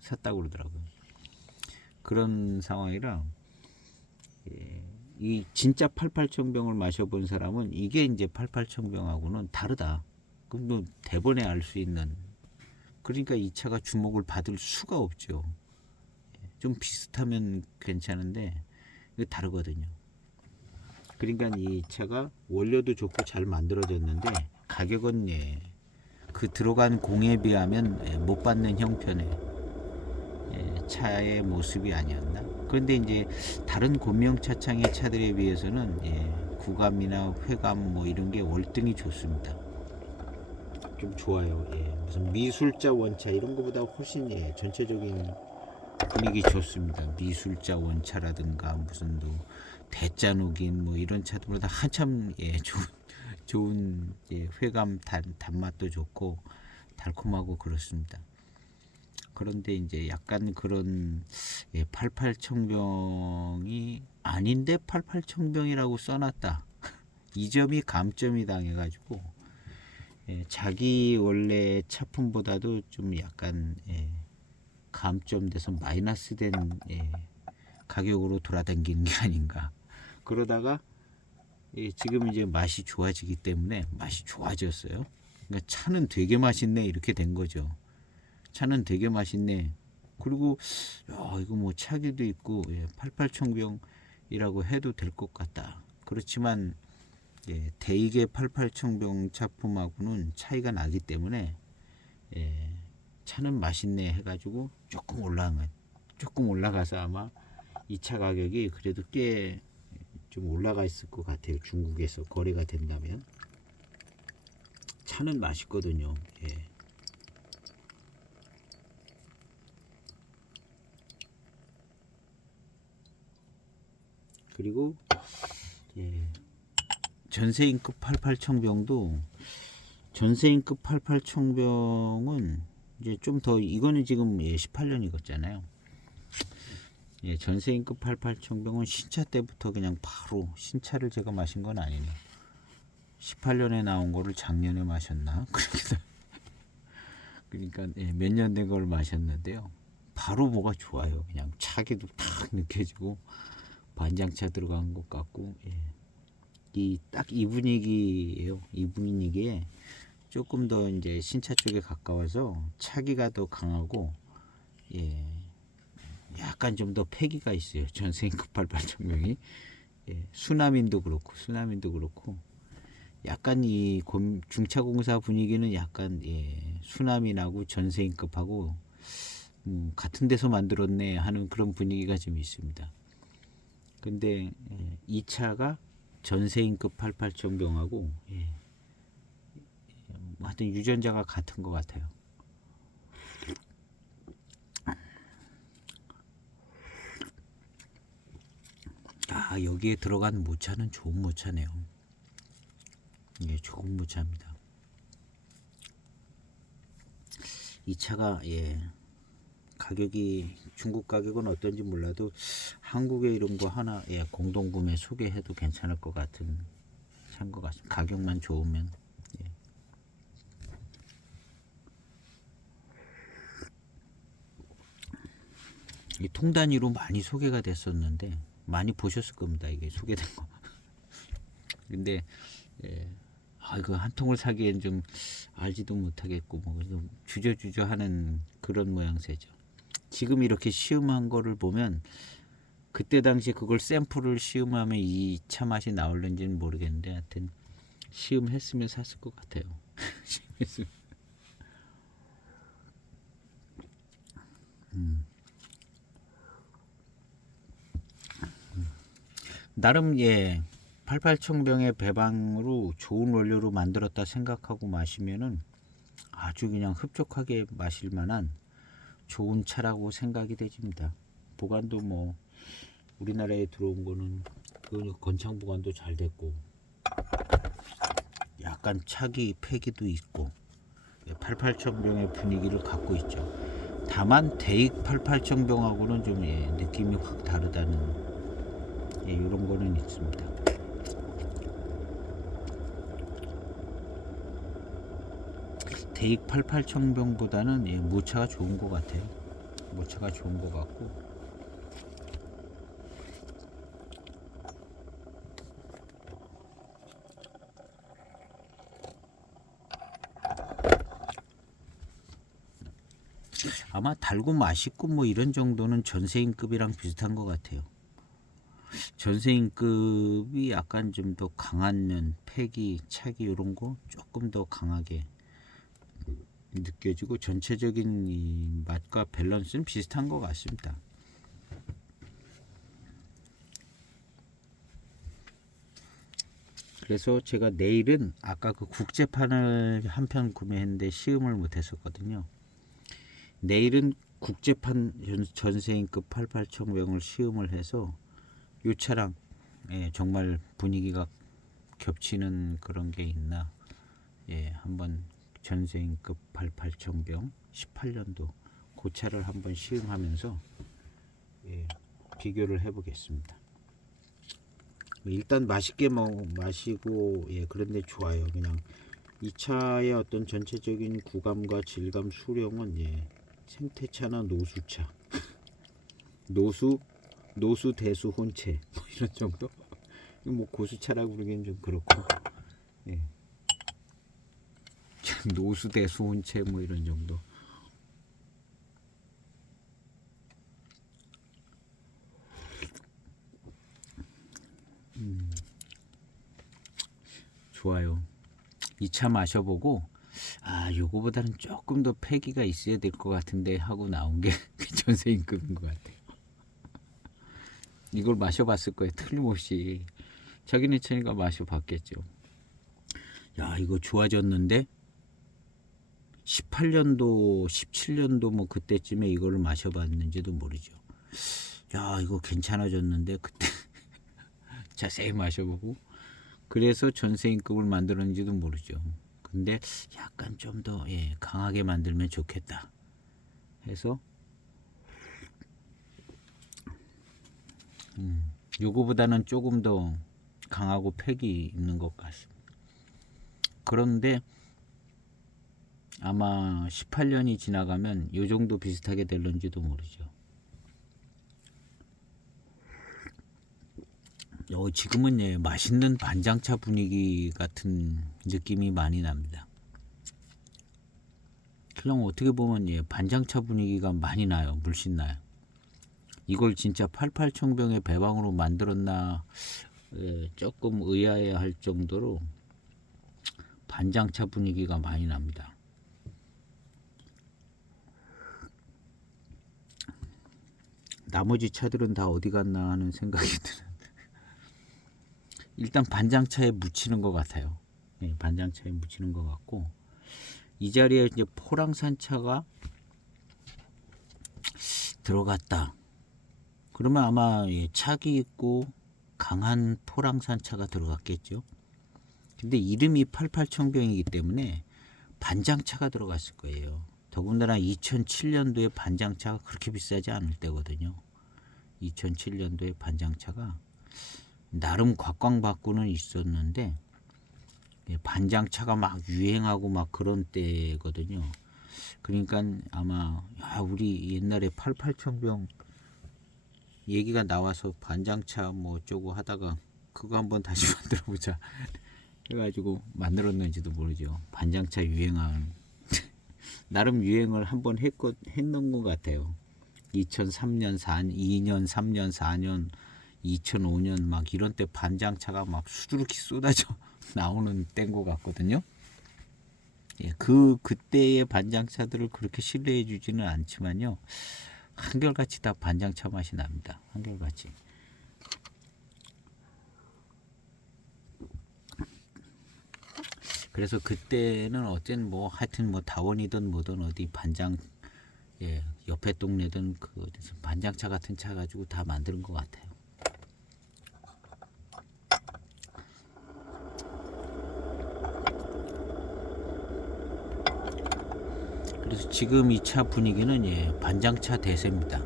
샀다고 그러더라고요. 그런 상황이라 예, 이 진짜 88청병을 마셔본 사람은 이게 이제 88청병하고는 다르다. 그럼 뭐 대번에 알 수 있는 그러니까 이 차가 주목을 받을 수가 없죠. 좀 비슷하면 괜찮은데 이거 다르거든요. 그러니까 이 차가 원료도 좋고 잘 만들어졌는데 가격은 예, 그 들어간 공에 비하면 예, 못 받는 형편의 예, 차의 모습이 아니었나. 그런데 이제 다른 고명 차창의 차들에 비해서는 예, 구감이나 회감 뭐 이런 게 월등히 좋습니다. 좀 좋아요. 예, 무슨 미술자 원차 이런 거보다 훨씬 예, 전체적인 분위기 좋습니다. 미술자 원차라든가 무슨 대자녹인 뭐 이런 차들보다 한참 예, 좋은 예, 회감 단맛도 좋고 달콤하고 그렇습니다. 그런데 이제 약간 그런 예, 88청병이 아닌데 88청병이라고 써놨다. 이 점이 감점이 당해가지고 예, 자기 원래 차품보다도 좀 약간 예, 감점돼서 마이너스된 예, 가격으로 돌아다니는 게 아닌가. 그러다가 예, 지금 이제 맛이 좋아지기 때문에 맛이 좋아졌어요. 그러니까 차는 되게 맛있네 이렇게 된 거죠. 차는 되게 맛있네. 그리고 야, 이거 뭐 차기도 있고 예, 88청병이라고 해도 될 것 같다. 그렇지만 예, 대익의 88청병 차품하고는 차이가 나기 때문에 예, 차는 맛있네 해가지고 조금 올라가서 아마 이 차 가격이 그래도 꽤 좀 올라가 있을 것 같아요. 중국에서 거래가 된다면 차는 맛있거든요. 예. 그리고 예. 전세인급 88청병도 전세인급 88청병은 이제 좀 더 이거는 지금 예, 18년이었잖아요. 예, 전세인급 88청병은 신차 때부터 그냥 바로 신차를 제가 마신 건 아니네. 18년에 나온 거를 작년에 마셨나? 그러니까 예, 몇 년 된 걸 마셨는데요. 바로 뭐가 좋아요. 그냥 차기도 탁 느껴지고 반장차 들어간 것 같고 예. 이 딱 이 분위기예요. 이 분위기에 조금 더 이제 신차 쪽에 가까워서 차기가 더 강하고 예. 약간 좀 더 패기가 있어요. 전세인급 88청병이 예. 수남인도 그렇고 약간 이 중차공사 분위기는 약간 예. 수남인하고 전세인급하고 같은 데서 만들었네 하는 그런 분위기가 좀 있습니다. 근데 예. 이 차가 전세인급 88청병하고 예. 하여튼 유전자가 같은 것 같아요. 아, 여기에 들어간 모차는 좋은 모차네요. 예, 좋은 모차입니다. 이 차가 예, 가격이 중국 가격은 어떤지 몰라도 한국에 이런 거 하나 예, 공동구매 소개해도 괜찮을 것 같은 차인 것 같습니다. 가격만 좋으면 예. 이 통단위로 많이 소개가 됐었는데 많이 보셨을 겁니다. 이게 소개된 거. 근데 예, 아, 이거 한 통을 사기엔 좀 알지도 못하겠고 뭐 주저주저 하는 그런 모양새죠. 지금 이렇게 시음한 거를 보면 그때 당시 그걸 샘플을 시음하면 이 차 맛이 나올는지는 모르겠는데 하여튼 시음했으면 샀을 것 같아요. 나름 예 88청병의 배방으로 좋은 원료로 만들었다 생각하고 마시면은 아주 그냥 흡족하게 마실 만한 좋은 차라고 생각이 되집니다. 보관도 뭐 우리나라에 들어온 거는 그 건창 보관도 잘 됐고 약간 차기 패기도 있고 88청병의 분위기를 갖고 있죠. 다만 대익 88청병하고는 좀 느낌이 확 다르다는 이런 거는 있습니다. 대익 88청병보다는 모차가 좋은 것 같아요. 모차가 좋은 것 같고 아마 달고 맛있고 뭐 이런 정도는 전세인급이랑 비슷한 것 같아요. 전세인급이 약간 좀 더 강한 면, 패기, 차기 이런 거 조금 더 강하게 느껴지고 전체적인 이 맛과 밸런스는 비슷한 것 같습니다. 그래서 제가 내일은 아까 그 국제판을 한 편 구매했는데 시음을 못했었거든요. 내일은 국제판 전세인급 88청병을 시음을 해서 이 차량 정말 분위기가 겹치는 그런 게 있나 한번 전세인급 88청병 18년도 그 차를 한번 시음하면서 비교를 해보겠습니다. 일단 맛있게 마시고 그런데 좋아요. 그냥 이 차의 어떤 전체적인 구감과 질감 수령은 생태차나 노수차 노수 대수 혼채 뭐 이런 정도. 뭐 고수차라고 부르기는 좀 그렇고 노수 대수 혼채 뭐 이런 정도. 좋아요. 이 차 마셔보고 요거보다는 조금 더 패기가 있어야 될 것 같은데 하고 나온 게 전세인급인 것 같아요. 이걸 마셔봤을 거예요. 틀림없이 자기네 차니까 마셔봤겠죠. 야, 이거 좋아졌는데 18년도 17년도 뭐 그때쯤에 이거를 마셔봤는지도 모르죠. 야, 이거 괜찮아졌는데 그때 자세히 마셔보고 그래서 전세인급을 만들었는지도 모르죠. 근데 약간 좀 더 강하게 만들면 좋겠다 해서 요거보다는 조금 더 강하고 패기 있는 것 같습니다. 그런데 아마 18년이 지나가면 요 정도 비슷하게 될런지도 모르죠. 지금은 맛있는 반장차 분위기 같은 느낌이 많이 납니다. 그냥 어떻게 보면 반장차 분위기가 많이 나요. 물씬 나요. 이걸 진짜 88청병의 배방으로 만들었나 조금 의아해할 정도로 반장차 분위기가 많이 납니다. 나머지 차들은 다 어디 갔나 하는 생각이 드는데 일단 반장차에 묻히는 것 같아요. 반장차에 묻히는 것 같고 이 자리에 이제 포랑산 차가 들어갔다. 그러면 아마 차기 있고 강한 포랑산 차가 들어갔겠죠. 근데 이름이 88청병이기 때문에 반장차가 들어갔을 거예요. 더군다나 2007년도에 반장차가 그렇게 비싸지 않을 때거든요. 2007년도에 반장차가 나름 곽광받고는 있었는데 반장차가 막 유행하고 막 그런 때거든요. 그러니까 아마 우리 옛날에 88청병 얘기가 나와서 반장차 뭐 어쩌고 하다가 그거 한번 다시 만들어보자 해가지고 만들었는지도 모르죠. 반장차 유행한 나름 유행을 한번 했는 것 같아요. 2003년, 2년, 3년, 4년, 2005년 막 이런 때 반장차가 막 수두룩히 쏟아져 나오는 때인 것 같거든요. 그때의 반장차들을 그렇게 신뢰해 주지는 않지만요. 한결같이 다 반장차 맛이 납니다. 한결같이. 그래서 그때는 어쨌든 뭐 하여튼 뭐 다원이든 뭐든 어디 반장 옆에 동네든 그 어디서 반장차 같은 차 가지고 다 만드는 것 같아요. 그래서 지금 이 차 분위기는 반장차 대세입니다.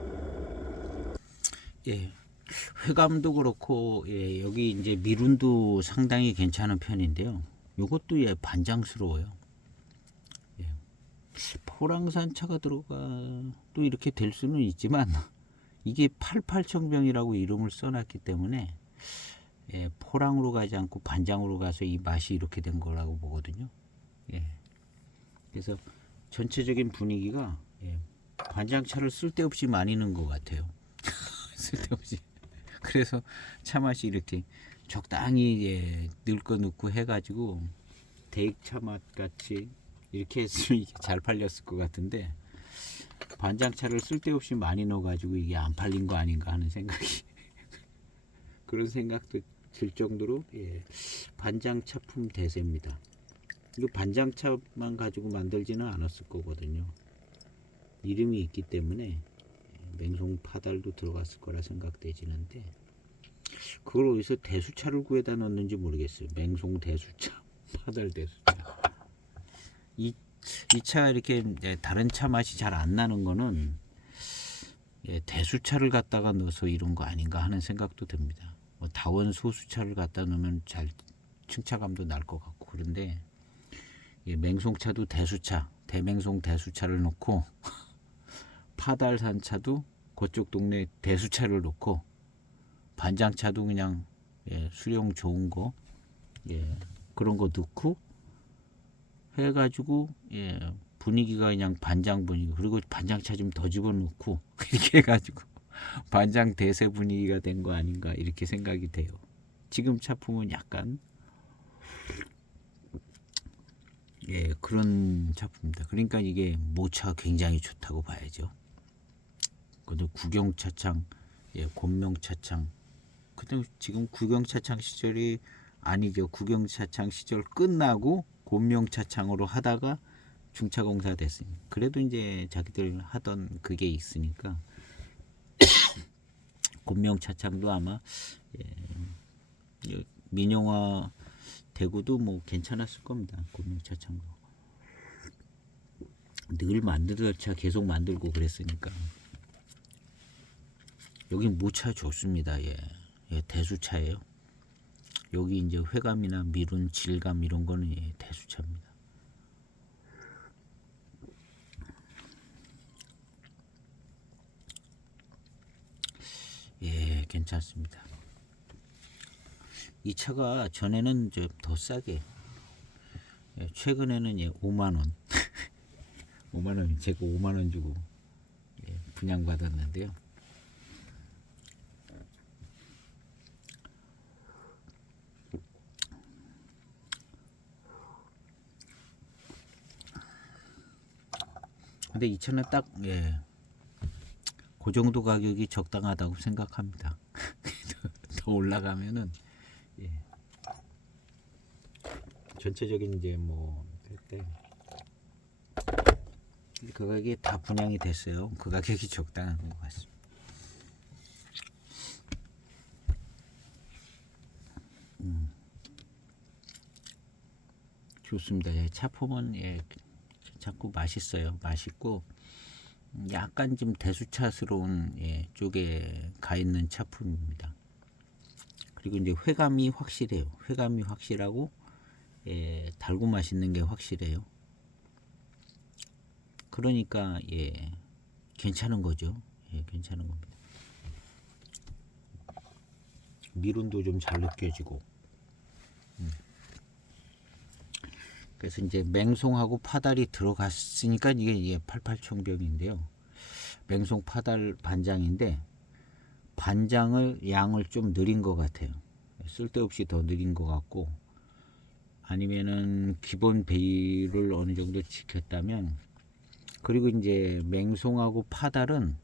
회감도 그렇고 여기 이제 미룬도 상당히 괜찮은 편인데요. 요것도 반장스러워요. 포랑산 차가 들어가 또 이렇게 될 수는 있지만 이게 88청병이라고 이름을 써놨기 때문에 포랑으로 가지 않고 반장으로 가서 이 맛이 이렇게 된 거라고 보거든요. 그래서 전체적인 분위기가 반장차를 쓸데없이 많이 넣은 것 같아요. 쓸데없이. 그래서 차 맛이 이렇게 적당히 넣을 거 넣고 해가지고 대익차 맛 같이 이렇게 했으면 이게 잘 팔렸을 것 같은데 반장차를 쓸데없이 많이 넣어가지고 이게 안 팔린 거 아닌가 하는 생각이 그런 생각도 들 정도로 반장차품 대세입니다. 이거 반장차만 가지고 만들지는 않았을 거거든요. 이름이 있기 때문에 맹송 파달도 들어갔을 거라 생각되지는데 그걸 어디서 대수차를 구해다 넣었는지 모르겠어요. 맹송 대수차, 파달 대수차. 이 차 이렇게 다른 차 맛이 잘 안 나는 거는 대수차를 갖다가 넣어서 이런 거 아닌가 하는 생각도 듭니다. 뭐 다원 소수차를 갖다 넣으면 잘 층차감도 날 것 같고 그런데 맹송차도 대수차, 대맹송 대수차를 넣고 파달산차도 그쪽 동네 대수차를 넣고 반장차도 그냥 수령 좋은 거 그런 거 넣고 해가지고 분위기가 그냥 반장 분위기 그리고 반장차 좀 더 집어넣고 이렇게 해가지고 반장 대세 분위기가 된 거 아닌가 이렇게 생각이 돼요. 지금 차품은 약간 그런 차품입니다. 그러니까 이게 모차가 굉장히 좋다고 봐야죠. 근데 구경차창, 곤명차창. 근데 지금 구경차창 시절이 아니죠. 구경차창 시절 끝나고 곤명차창으로 하다가 중차공사 됐으니까. 그래도 이제 자기들 하던 그게 있으니까 곤명차창도 아마 민영화 대구도 뭐 괜찮았을 겁니다. 곤명차창도 늘 만들던 차 계속 만들고 그랬으니까. 여기 모차 좋습니다. 대수차예요. 여기 이제 회감이나 미룬 질감 이런 거는 대수차입니다. 괜찮습니다. 이 차가 전에는 더 싸게 최근에는 5만 원 5만 원 제가 5만 원 주고 분양받았는데요. 근데 이 차는 딱 그 정도 가격이 적당하다고 생각합니다. 더 올라가면은 전체적인 이제 뭐 그때 그 가격이 다 분양이 됐어요. 그 가격이 적당한 것 같습니다. 좋습니다. 차품은 자꾸 맛있어요. 맛있고 약간 좀 대수차스러운 쪽에 가 있는 차품입니다. 그리고 이제 회감이 확실해요. 회감이 확실하고 달고 맛있는 게 확실해요. 그러니까 괜찮은 거죠. 괜찮은 겁니다. 미룬도 좀 잘 느껴지고. 그래서 이제 맹송하고 파달이 들어갔으니까 이게 88청병인데요. 맹송 파달 반장인데 반장을 양을 좀 느린 것 같아요. 쓸데없이 더 느린 것 같고 아니면은 기본 베일을 어느 정도 지켰다면 그리고 이제 맹송하고 파달은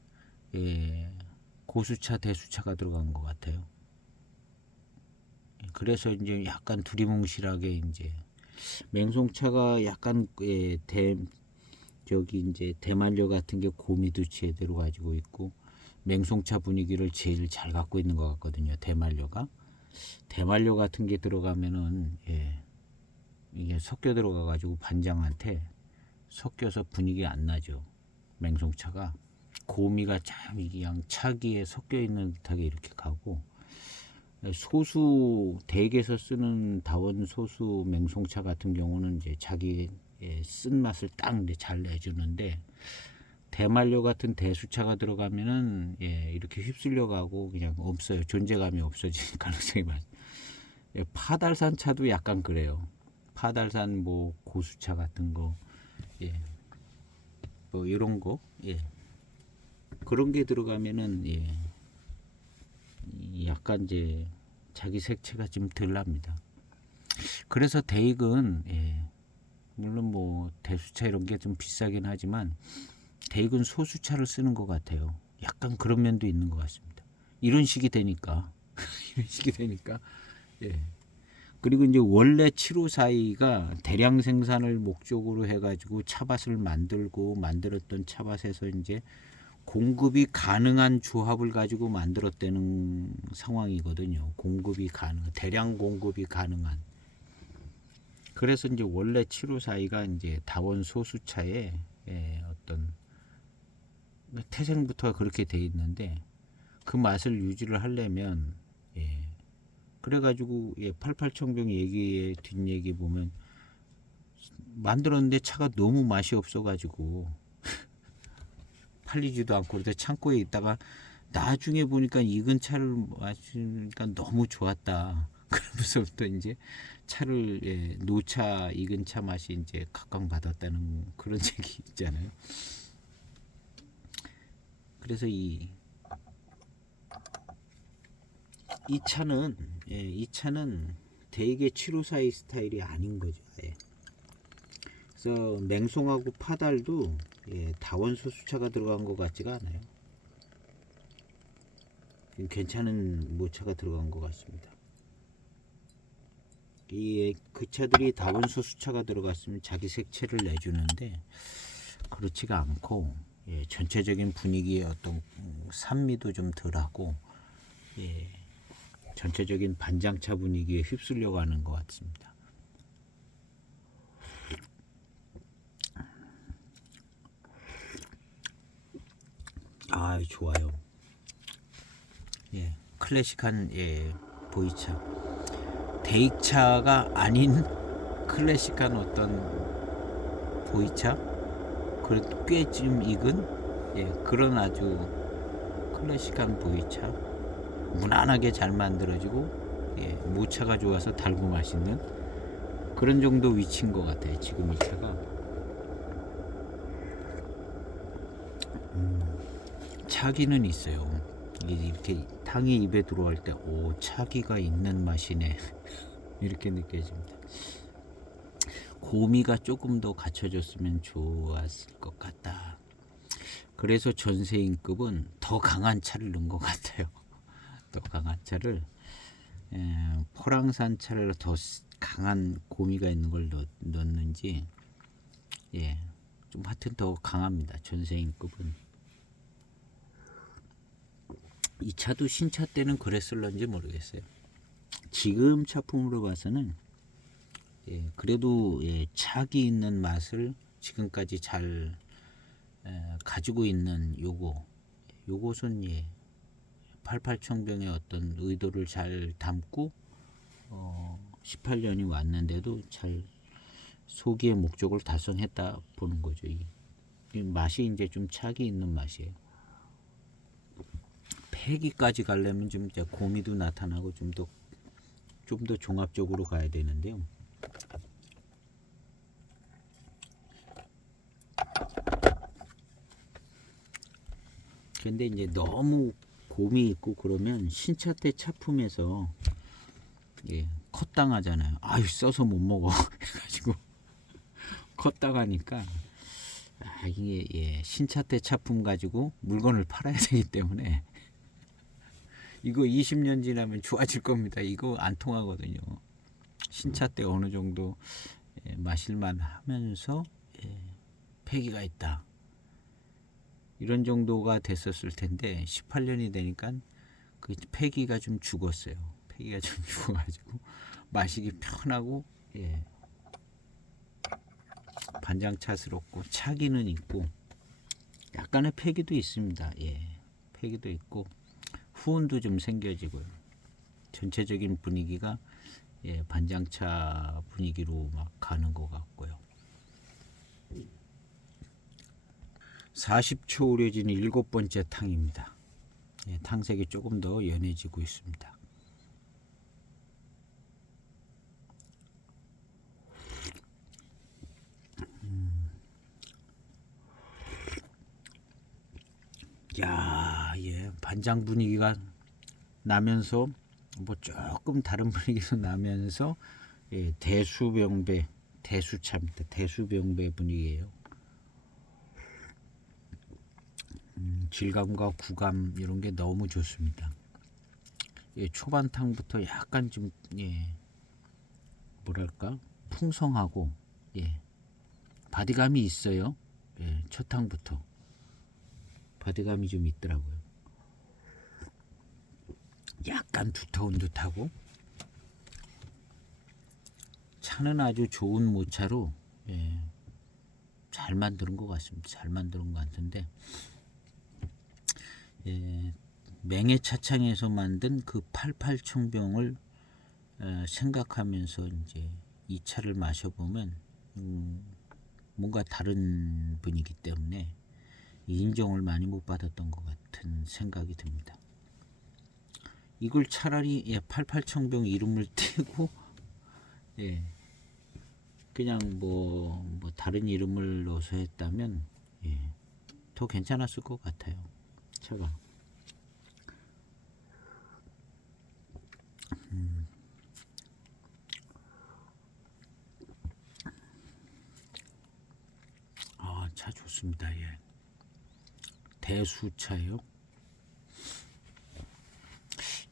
고수차 대수차가 들어간 것 같아요. 그래서 이제 약간 두리뭉실하게 이제 맹송차가 약간 저기 이제 대만료 같은 게 고미도 제대로 가지고 있고 맹송차 분위기를 제일 잘 갖고 있는 것 같거든요. 대만료 같은 게 들어가면은 이게 섞여 들어가 가지고 반장한테 섞여서 분위기 안 나죠. 맹송차가 고미가 참 그냥 차기에 섞여 있는 듯하게 이렇게 가고, 소수 댁에서 쓰는 다원 소수 맹송차 같은 경우는 이제 자기 쓴 맛을 딱 잘 내주는데, 대만료 같은 대수차가 들어가면은 이렇게 휩쓸려 가고 그냥 없어요. 존재감이 없어지는 가능성이 많아요. 파달산 차도 약간 그래요. 파달산 뭐 고수차 같은 거, 뭐 이런 거, 그런 게 들어가면은 약간 이제 자기 색채가 좀 덜 납니다. 그래서 대익은 물론 뭐 대수차 이런 게 좀 비싸긴 하지만 대익은 소수차를 쓰는 것 같아요. 약간 그런 면도 있는 것 같습니다. 이런 식이 되니까 이런 식이 되니까 그리고 이제 원래 754E가 대량 생산을 목적으로 해가지고 차밭을 만들었던 차밭에서 이제 공급이 가능한 조합을 가지고 만들었다는 상황이거든요. 대량 공급이 가능한. 그래서 이제 원래 754E가 이제 다원 소수차에 어떤 태생부터 그렇게 돼 있는데, 그 맛을 유지를 하려면 그래가지고 88청병 얘기의 뒷얘기 보면 만들었는데 차가 너무 맛이 없어가지고 팔리지도 않고 그러다 창고에 있다가 나중에 보니까 익은 차를 마시니까 너무 좋았다. 그러면서부터 이제 차를 노차 익은 차 맛이 이제 각광받았다는 그런 얘기 있잖아요. 그래서 이 차는 대개 754E 스타일이 아닌 거죠. 그래서 맹송하고 파달도 다원 소수차가 들어간 것 같지가 않아요. 괜찮은 모차가 들어간 것 같습니다. 그 차들이 다원 소수차가 들어갔으면 자기 색채를 내주는데 그렇지가 않고, 전체적인 분위기의 어떤 산미도 좀 덜하고, 전체적인 반장차 분위기에 휩쓸려 가는 것 같습니다. 아, 좋아요. 클래식한 보이차. 대익차가 아닌 클래식한 어떤 보이차, 그래도 꽤 좀 익은 그런 아주 클래식한 보이차, 무난하게 잘 만들어지고 모차가 좋아서 달고 맛있는 그런 정도 위치인 것 같아요. 지금 이 차가 차기는 있어요. 이렇게 탕이 입에 들어갈 때 오, 차기가 있는 맛이네 이렇게 느껴집니다. 고미가 조금 더 갖춰졌으면 좋았을 것 같다. 그래서 전세인급은 더 강한 차를 넣은 것 같아요. 더 강한 차를, 포랑산 차를 더 강한 고미가 있는 걸 넣었는지, 좀 하여튼 더 강합니다. 전세인급은. 이 차도 신차 때는 그랬을런지 모르겠어요. 지금 차품으로 봐서는 그래도 차기 있는 맛을 지금까지 잘 가지고 있는 요것은 88청병의 어떤 의도를 잘 담고 18년이 왔는데도 잘 소기의 목적을 달성했다 보는 거죠. 이 맛이 이제 좀 차기 있는 맛이에요. 폐기까지 가려면 좀 이제 고미도 나타나고 좀 더 종합적으로 가야 되는데요. 근데 이제 너무 곰이 있고 그러면 신차 때 차품에서 컷당하잖아요. 아유, 써서 못 먹어 해가지고 컷당하니까, 이게 신차 때 차품 가지고 물건을 팔아야 되기 때문에 이거 20년 지나면 좋아질 겁니다. 이거 안 통하거든요. 신차 때 어느 정도 마실만 하면서 폐기가 있다, 이런 정도가 됐었을 텐데 18년이 되니까 그 폐기가 좀 죽었어요. 폐기가 좀 죽어가지고 마시기 편하고 반장차스럽고 차기는 있고 약간의 패기도 있습니다. 예, 패기도 있고 후운도 좀 생겨지고요. 전체적인 분위기가 예, 반장차 분위기로 막 가는 것 같고요. 40초 우려진 7번째 탕입니다. 예, 탕색이 조금 더 연해지고 있습니다. 야, 예, 반장 분위기가 나면서 뭐 조금 다른 분위기도 나면서 예, 대수병배 대수차입니다. 대수병배 분위기예요. 질감과 구감 이런 게 너무 좋습니다. 예, 초반탕부터 약간 좀 예, 뭐랄까 풍성하고 예, 바디감이 있어요. 예, 첫 탕부터 바디감이 좀 있더라고요. 약간 두터운 듯하고 차는 아주 좋은 모차로 예, 잘 만드는 것 같습니다. 잘 만드는 것 같은데 예, 맹해 차창에서 만든 그 88청병을 생각하면서 이제 이 차를 마셔보면 뭔가 다른 분이기 때문에 인정을 많이 못 받았던 것 같은 생각이 듭니다. 이걸 차라리 예, 88청병 이름을 떼고 예, 그냥 뭐 다른 이름을 넣어서 했다면 예, 더 괜찮았을 것 같아요. 차가. 아, 차 좋습니다. 예. 대수차예요.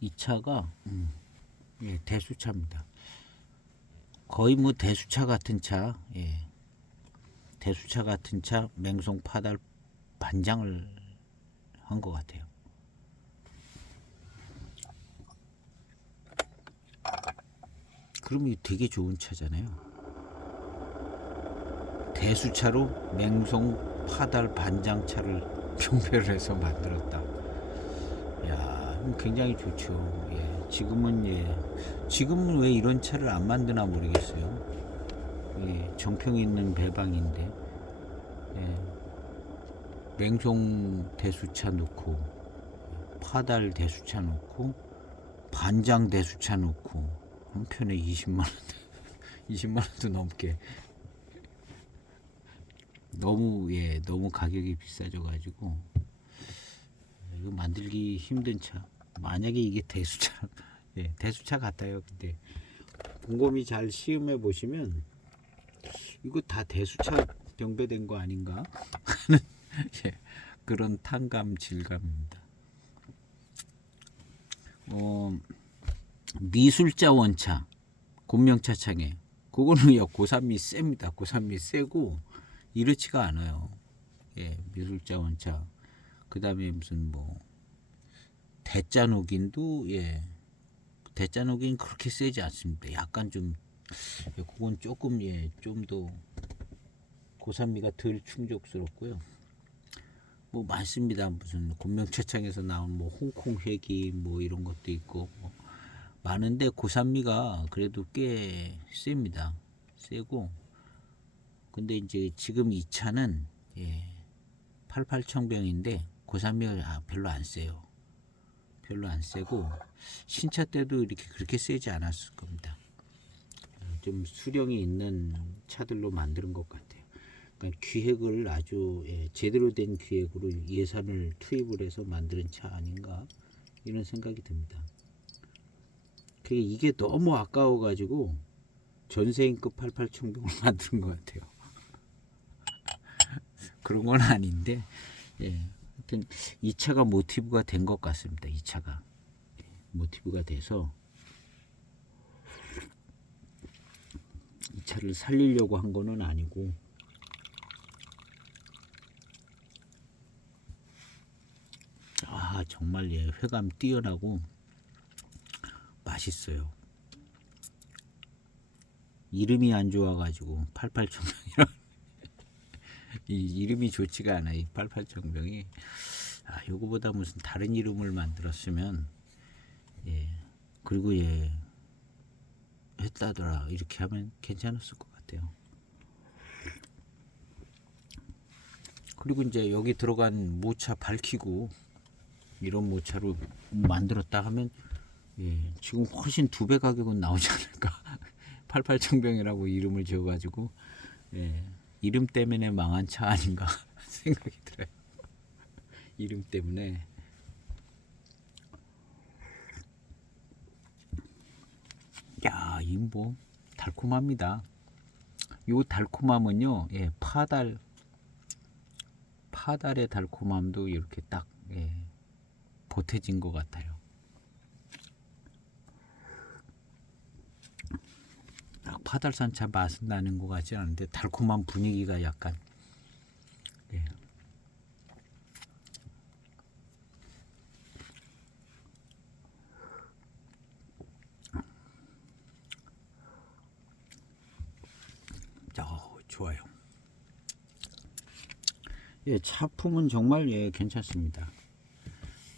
이 차가 예, 대수차입니다. 거의 뭐 대수차 같은 차, 예. 대수차 같은 차 맹송 파달 반장을 한 것 같아요. 그럼 이 되게 좋은 차잖아요. 대수차로 맹송 파달 반장차를 경배를 해서 만들었다. 야, 굉장히 좋죠. 예, 지금은 왜 이런 차를 안 만드나 모르겠어요. 예, 정평이 있는 배방인데 예, 맹송 대수차 넣고 파달 대수차 넣고 반장 대수차 넣고 한 편에 20만 원, 20만 원도 넘게 너무 가격이 비싸져 가지고 이거 만들기 힘든 차. 만약에 이게 대수차, 예, 대수차 같아요. 근데 곰곰이 잘 시음해 보시면 이거 다 대수차 경배된 거 아닌가 하는 예, 그런 탕감 질감입니다. 미술자 원차 곤명차창에 그거는요 고산미 셉니다. 고산미 세고 이렇지가 않아요. 예, 미술자 원차. 그 다음에 무슨 뭐 대짜녹인도 예, 대짜녹인 그렇게 세지 않습니다. 약간 좀 그건 조금 예, 좀 더 고산미가 덜 충족스럽고요. 뭐 많습니다. 무슨 곤명차창에서 나온 뭐 홍콩 회기 뭐 이런 것도 있고 뭐 많은데 고산미가 그래도 꽤 셉니다. 세고 근데 이제 지금 이 차는 예, 88청병인데 고산미가 별로 안 세요. 별로 안 세고 신차 때도 이렇게 그렇게 세지 않았을 겁니다. 좀 수령이 있는 차들로 만드는 것 같아요. 그러니까 기획을 아주 예, 제대로 된 기획으로 예산을 투입을 해서 만드는 차 아닌가 이런 생각이 듭니다. 이게 너무 아까워가지고 전세인급 88청병을 만드는 것 같아요. 그런 건 아닌데 예, 하여튼 이 차가 모티브가 된 것 같습니다. 이 차가 모티브가 돼서 이 차를 살리려고 한 거는 아니고 아 정말 예, 회감 뛰어나고 맛있어요. 이름이 안 좋아가지고 88청병이라 이 이름이 좋지가 않아. 이 88청병이. 아, 요거보다 무슨 다른 이름을 만들었으면 예. 그리고 예. 했다더라. 이렇게 하면 괜찮았을 것 같아요. 그리고 이제 여기 들어간 모차 밝히고 이런 모차로 만들었다 하면 예, 지금 훨씬 2배 가격은 나오지 않을까. 88청병이라고 이름을 지어가지고 예, 이름 때문에 망한 차 아닌가 생각이 들어요. 이름 때문에. 야, 이 뭐 달콤합니다. 요 달콤함은요, 예, 파달의 달콤함도 이렇게 딱 예, 보태진 것 같아요. 딱 파달산차 맛은 나는 것 같지 않은데 달콤한 분위기가 약간 예. 좋아요. 예, 차품은 정말 예, 괜찮습니다.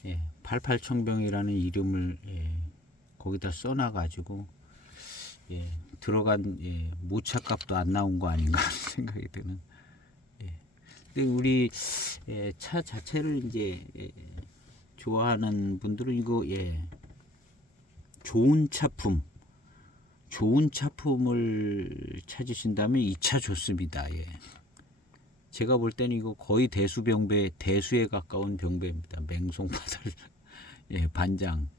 예, 88청병이라는 이름을 예, 거기다 써놔가지고 예, 들어간 예, 모차값도 안 나온 거 아닌가 생각이 드는. 예. 근데 우리 예, 차 자체를 이제 예, 좋아하는 분들은 이거 예, 좋은 차품을 찾으신다면 이 차 좋습니다. 예. 제가 볼 때는 이거 거의 대수에 가까운 병배입니다. 맹송파달 예, 반장.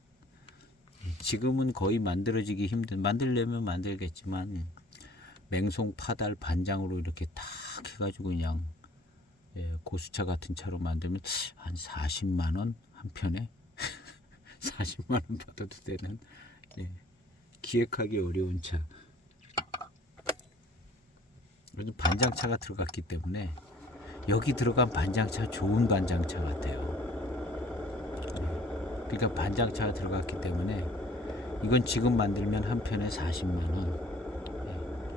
지금은 거의 만들어지기 힘든, 만들려면 만들겠지만 맹송파달 반장으로 이렇게 탁 해가지고 그냥 예, 고수차 같은 차로 만들면 한 40만 원 한 편에 40만 원 받아도 되는 예, 기획하기 어려운 차. 그래도 반장차가 들어갔기 때문에 여기 들어간 반장차 좋은 반장차 같아요. 그러니까 반장차가 들어갔기 때문에 이건 지금 만들면 한 편에 40만 원.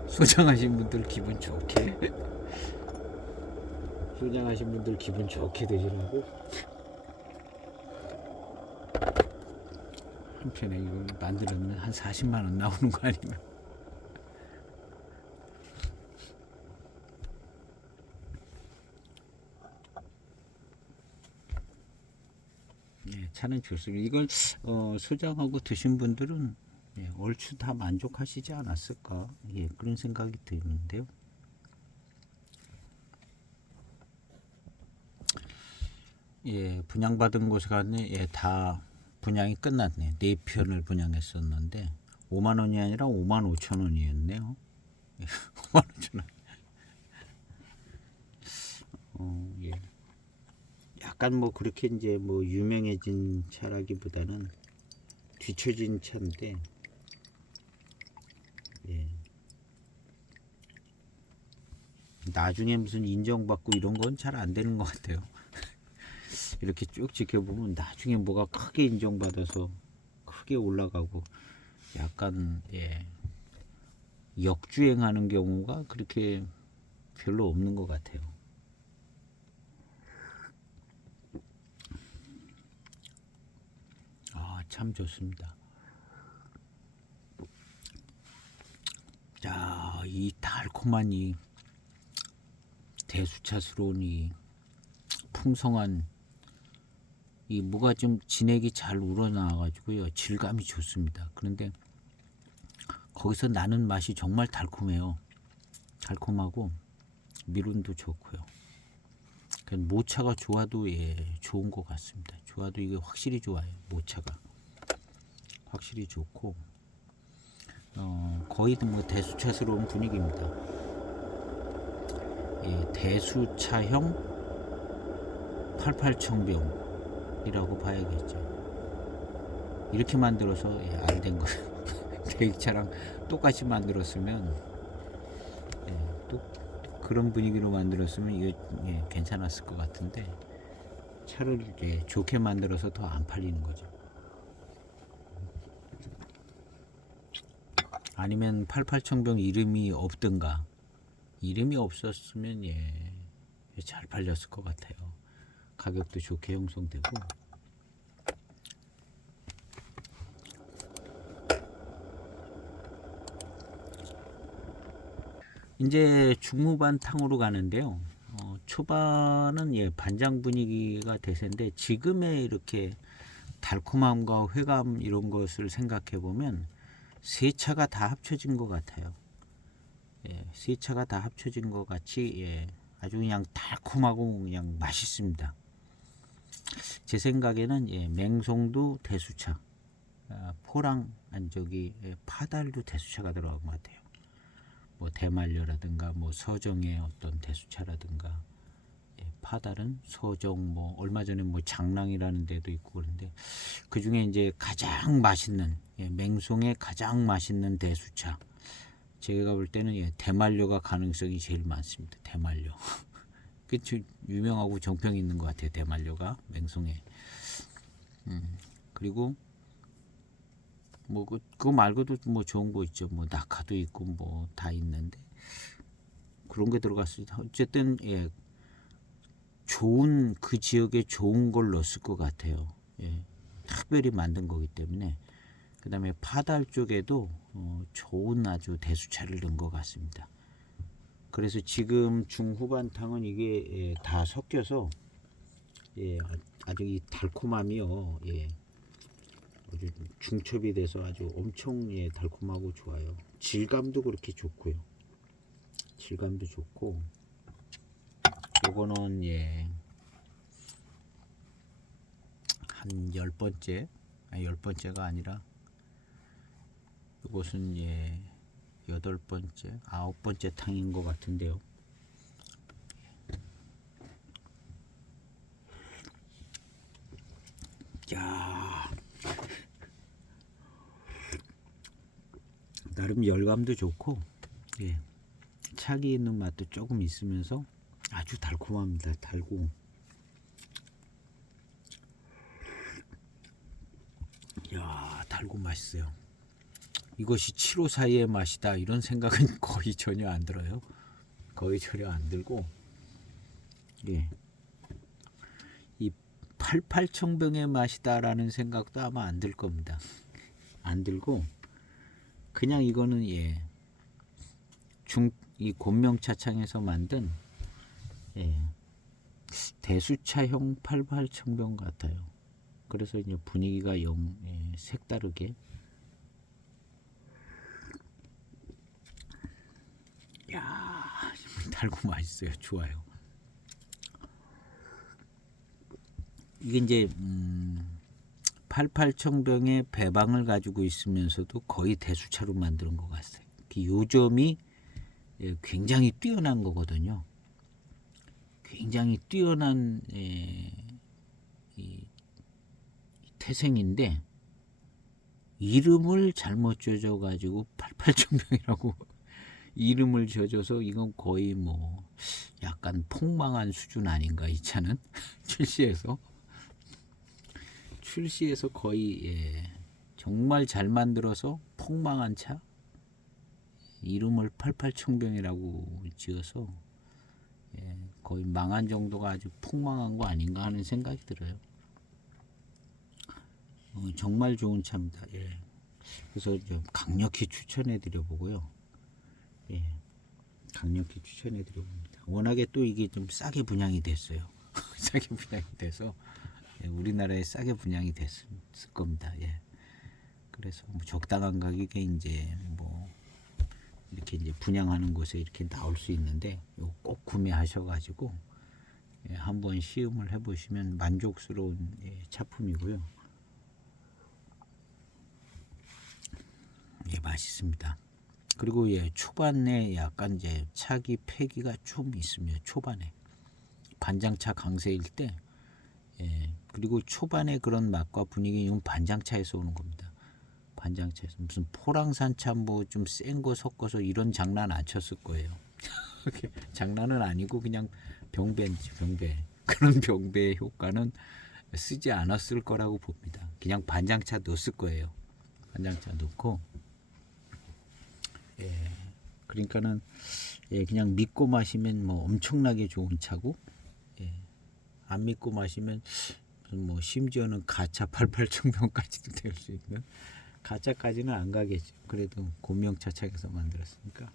소장하신 분들 기분 좋게 소장하신 분들 기분 좋게 되시라고 한 편에 이거 만들면 한 40만 원 나오는 거 아닌가. 예, 차는 좋습니다. 이걸 소장하고 드신 분들은 예, 얼추 다 만족하시지 않았을까 예, 그런 생각이 드는데요. 예, 분양받은 곳에 갔네. 예, 다 분양이 끝났네. 4편을 분양했었는데 5만 원이 아니라 5만 5천 원이었네요. 5만 5천 원. 예. 약간 뭐 그렇게 이제 뭐 유명해진 차라기보다는 뒤처진 차인데 예. 나중에 무슨 인정받고 이런 건 잘 안 되는 것 같아요. 이렇게 쭉 지켜보면 나중에 뭐가 크게 인정받아서 크게 올라가고 약간 예, 역주행하는 경우가 그렇게 별로 없는 것 같아요. 아, 참 좋습니다. 자, 이 달콤한 이 대수차스러운 이 풍성한 이 뭐가 좀 진액이 잘 우러나와가지고요 질감이 좋습니다. 그런데 거기서 나는 맛이 정말 달콤해요. 달콤하고 미론도 좋고요. 모차가 좋아도 예, 좋은 것 같습니다. 좋아도 이게 확실히 좋아요. 모차가 확실히 좋고 거의 뭐 대수차스러운 분위기입니다. 예, 대수차형 88청병이라고 봐야겠죠. 이렇게 만들어서 예, 안 된 거예요. 계획차랑 똑같이 만들었으면 예, 또 그런 분위기로 만들었으면 이거 예, 괜찮았을 것 같은데 차를 예, 좋게 만들어서 더 안 팔리는 거죠. 아니면 88청병 이름이 없든가. 이름이 없었으면 예, 잘 팔렸을 것 같아요. 가격도 좋게 형성되고. 이제 중후반탕으로 가는데요. 초반은 반장 분위기가 대세인데 지금의 이렇게 달콤함과 회감 이런 것을 생각해 보면 세 차가 다 합쳐진 것 같아요. 세 차가 다 합쳐진 것 같이 아주 그냥 달콤하고 그냥 맛있습니다. 제 생각에는 맹송도 대수차, 포랑 안저기 파달도 대수차가 들어간 것 같아요. 뭐 대만료라든가 뭐 서정의 어떤 대수차라든가 파달은 서정 뭐 얼마 전에 뭐 장랑이라는 데도 있고 그런데 그 중에 이제 가장 맛있는 맹송의 가장 맛있는 대수차 제가 볼 때는 대만료가 가능성이 제일 많습니다. 대만료 그 유명하고 정평이 있는 것 같아요. 대만료가 맹송에 그리고 뭐 그거 말고도 뭐 좋은 거 있죠. 뭐 낙하도 있고 뭐 다 있는데 그런 게 들어갔습니다. 어쨌든 좋은 그 지역에 좋은 걸 넣었을 것 같아요. 특별히 만든 거기 때문에 그다음에 파달 쪽에도 좋은 아주 대수차를 넣은 것 같습니다. 그래서 지금 중후반탕은 이게 다 섞여서 아주 이 달콤함이요. 아주 중첩이 돼서 아주 엄청 달콤하고 좋아요. 질감도 그렇게 좋고요. 질감도 좋고 요거는 한 10번째 아니 10번째가 아니라 요것은 8번째 9번째 탕인 것 같은데요. 야 나름 열감도 좋고 차기 있는 맛도 조금 있으면서 아주 달콤합니다. 달고 야 달고 맛있어요. 이것이 754의 맛이다 이런 생각은 거의 전혀 안 들어요. 거의 전혀 안 들고 이 88청병의 맛이다라는 생각도 아마 안 들 겁니다. 안 들고 그냥 이거는 이 곤명차창에서 만든 대수차형 88청병 같아요. 그래서 이제 분위기가 색다르게 야 달고 맛있어요. 좋아요. 이게 이제 88청병의 배방을 가지고 있으면서도 거의 대수차로 만드는 것 같아요. 요 점이 굉장히 뛰어난 거거든요. 굉장히 뛰어난 이 태생인데 이름을 잘못 져줘 가지고 88청병이라고 이름을 져줘서 이건 거의 뭐 약간 폭망한 수준 아닌가 이 차는 출시해서 거의 정말 잘 만들어서 폭망한 차 이름을 88청병이라고 지어서 거의 망한 정도가 아주 폭망한 거 아닌가 하는 생각이 들어요. 정말 좋은 차입니다. 그래서 좀 강력히 추천해 드려 보고요. 강력히 추천해 드려 봅니다. 워낙에 또 이게 좀 싸게 분양이 됐어요. 싸게 분양이 돼서 우리나라에 싸게 분양이 됐을 겁니다. 그래서 뭐 적당한 가격에 이제 뭐 이렇게 이제 분양하는 곳에 이렇게 나올 수 있는데 이거 꼭 구매하셔가지고 한번 시음을 해보시면 만족스러운 차품이고요. 맛있습니다. 그리고 초반에 약간 이제 차기 패기가 좀 있으며 초반에 반장차 강세일 때 그리고 초반에 그런 맛과 분위기 이건 반장차에서 오는 겁니다. 반장차에서 무슨 포랑산차 뭐 좀 센 거 섞어서 이런 장난 안 쳤을 거예요. 장난은 아니고 그냥 병배인지 병배 그런 병배의 효과는 쓰지 않았을 거라고 봅니다. 그냥 반장차 넣었을 거예요. 반장차 넣고 그러니까는 예, 그냥 믿고 마시면 뭐 엄청나게 좋은 차고, 예, 안 믿고 마시면 뭐 심지어는 가짜 88청병까지도 될 수 있는, 가짜까지는 안 가겠죠. 그래도 곤명차창에서 만들었으니까.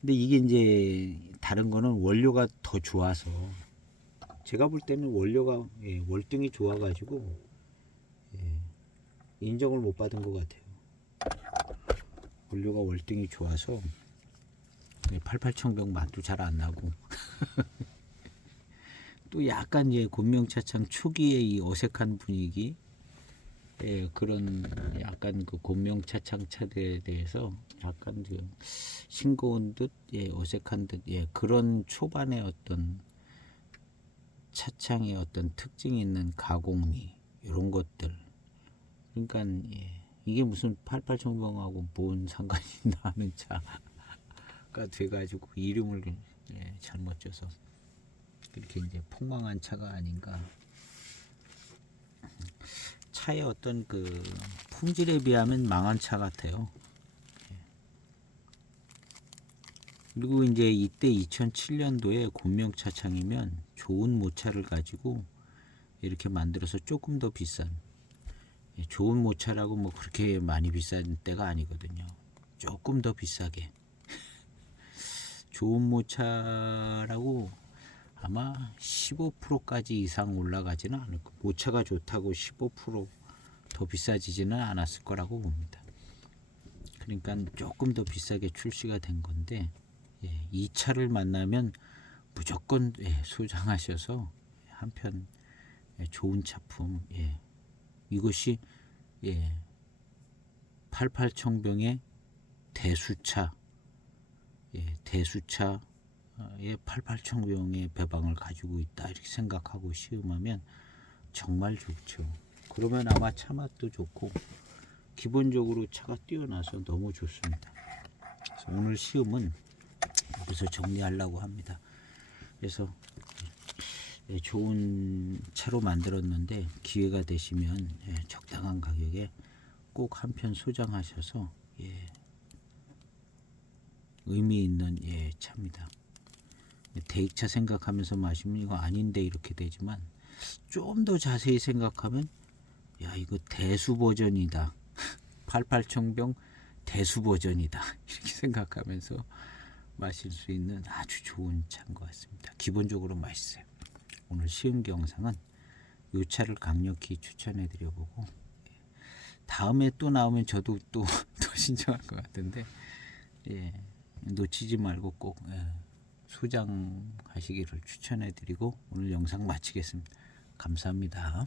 근데 이게 이제 다른 거는 원료가 더 좋아서, 제가 볼 때는 원료가 예, 월등히 좋아가지고 예, 인정을 못 받은 것 같아요. 원료가 월등히 좋아서 88청병 맛도 잘 안 나고 또 약간 이제 곤명차창 초기의 이 어색한 분위기, 예, 그런 약간 그 곤명차창 차들에 대해서 약간 그 싱거운 듯, 예, 어색한 듯, 예, 그런 초반의 어떤 차창의 어떤 특징이 있는 가공미 이런 것들. 그러니까 예, 이게 무슨 88청병하고 뭔 상관이 있나 하는 차가 돼가지고 이름을 예, 잘못 줘서 그렇게 이제 폭망한 차가 아닌가. 차의 어떤 그 품질에 비하면 망한 차 같아요. 그리고 이제 이때 2007년도에 곤명차창이면 좋은 모차를 가지고 이렇게 만들어서 조금 더 비싼, 좋은 모차라고 뭐 그렇게 많이 비싼 때가 아니거든요. 조금 더 비싸게 좋은 모차라고 아마 15%까지 이상 올라가지는 않을 거. 모차가 좋다고 15%더 비싸지지는 않았을 거라고 봅니다. 그러니까 조금 더 비싸게 출시가 된 건데, 예, 이 차를 만나면 무조건 예, 소장하셔서 한편 예, 좋은 차품, 예, 이것이 예, 88청병의 대수차, 예, 대수차 의 88청병의 배방을 가지고 있다 이렇게 생각하고 시음하면 정말 좋죠. 그러면 아마 차 맛도 좋고 기본적으로 차가 뛰어나서 너무 좋습니다. 그래서 오늘 시음은 여기서 정리하려고 합니다. 그래서 예, 좋은 차로 만들었는데 기회가 되시면 예, 적당한 가격에 꼭 한 편 소장하셔서 예, 의미 있는 예, 차입니다. 대익차 생각하면서 마시면 이거 아닌데 이렇게 되지만 좀 더 자세히 생각하면 야 이거 대수 버전이다. 88청병 대수 버전이다. 이렇게 생각하면서 마실 수 있는 아주 좋은 차인 것 같습니다. 기본적으로 맛있어요. 오늘 시음기 영상은 이 차를 강력히 추천해 드려보고 다음에 또 나오면 저도 또 신청할 것 같은데 예, 놓치지 말고 꼭 예, 소장하시기를 추천해 드리고 오늘 영상 마치겠습니다. 감사합니다.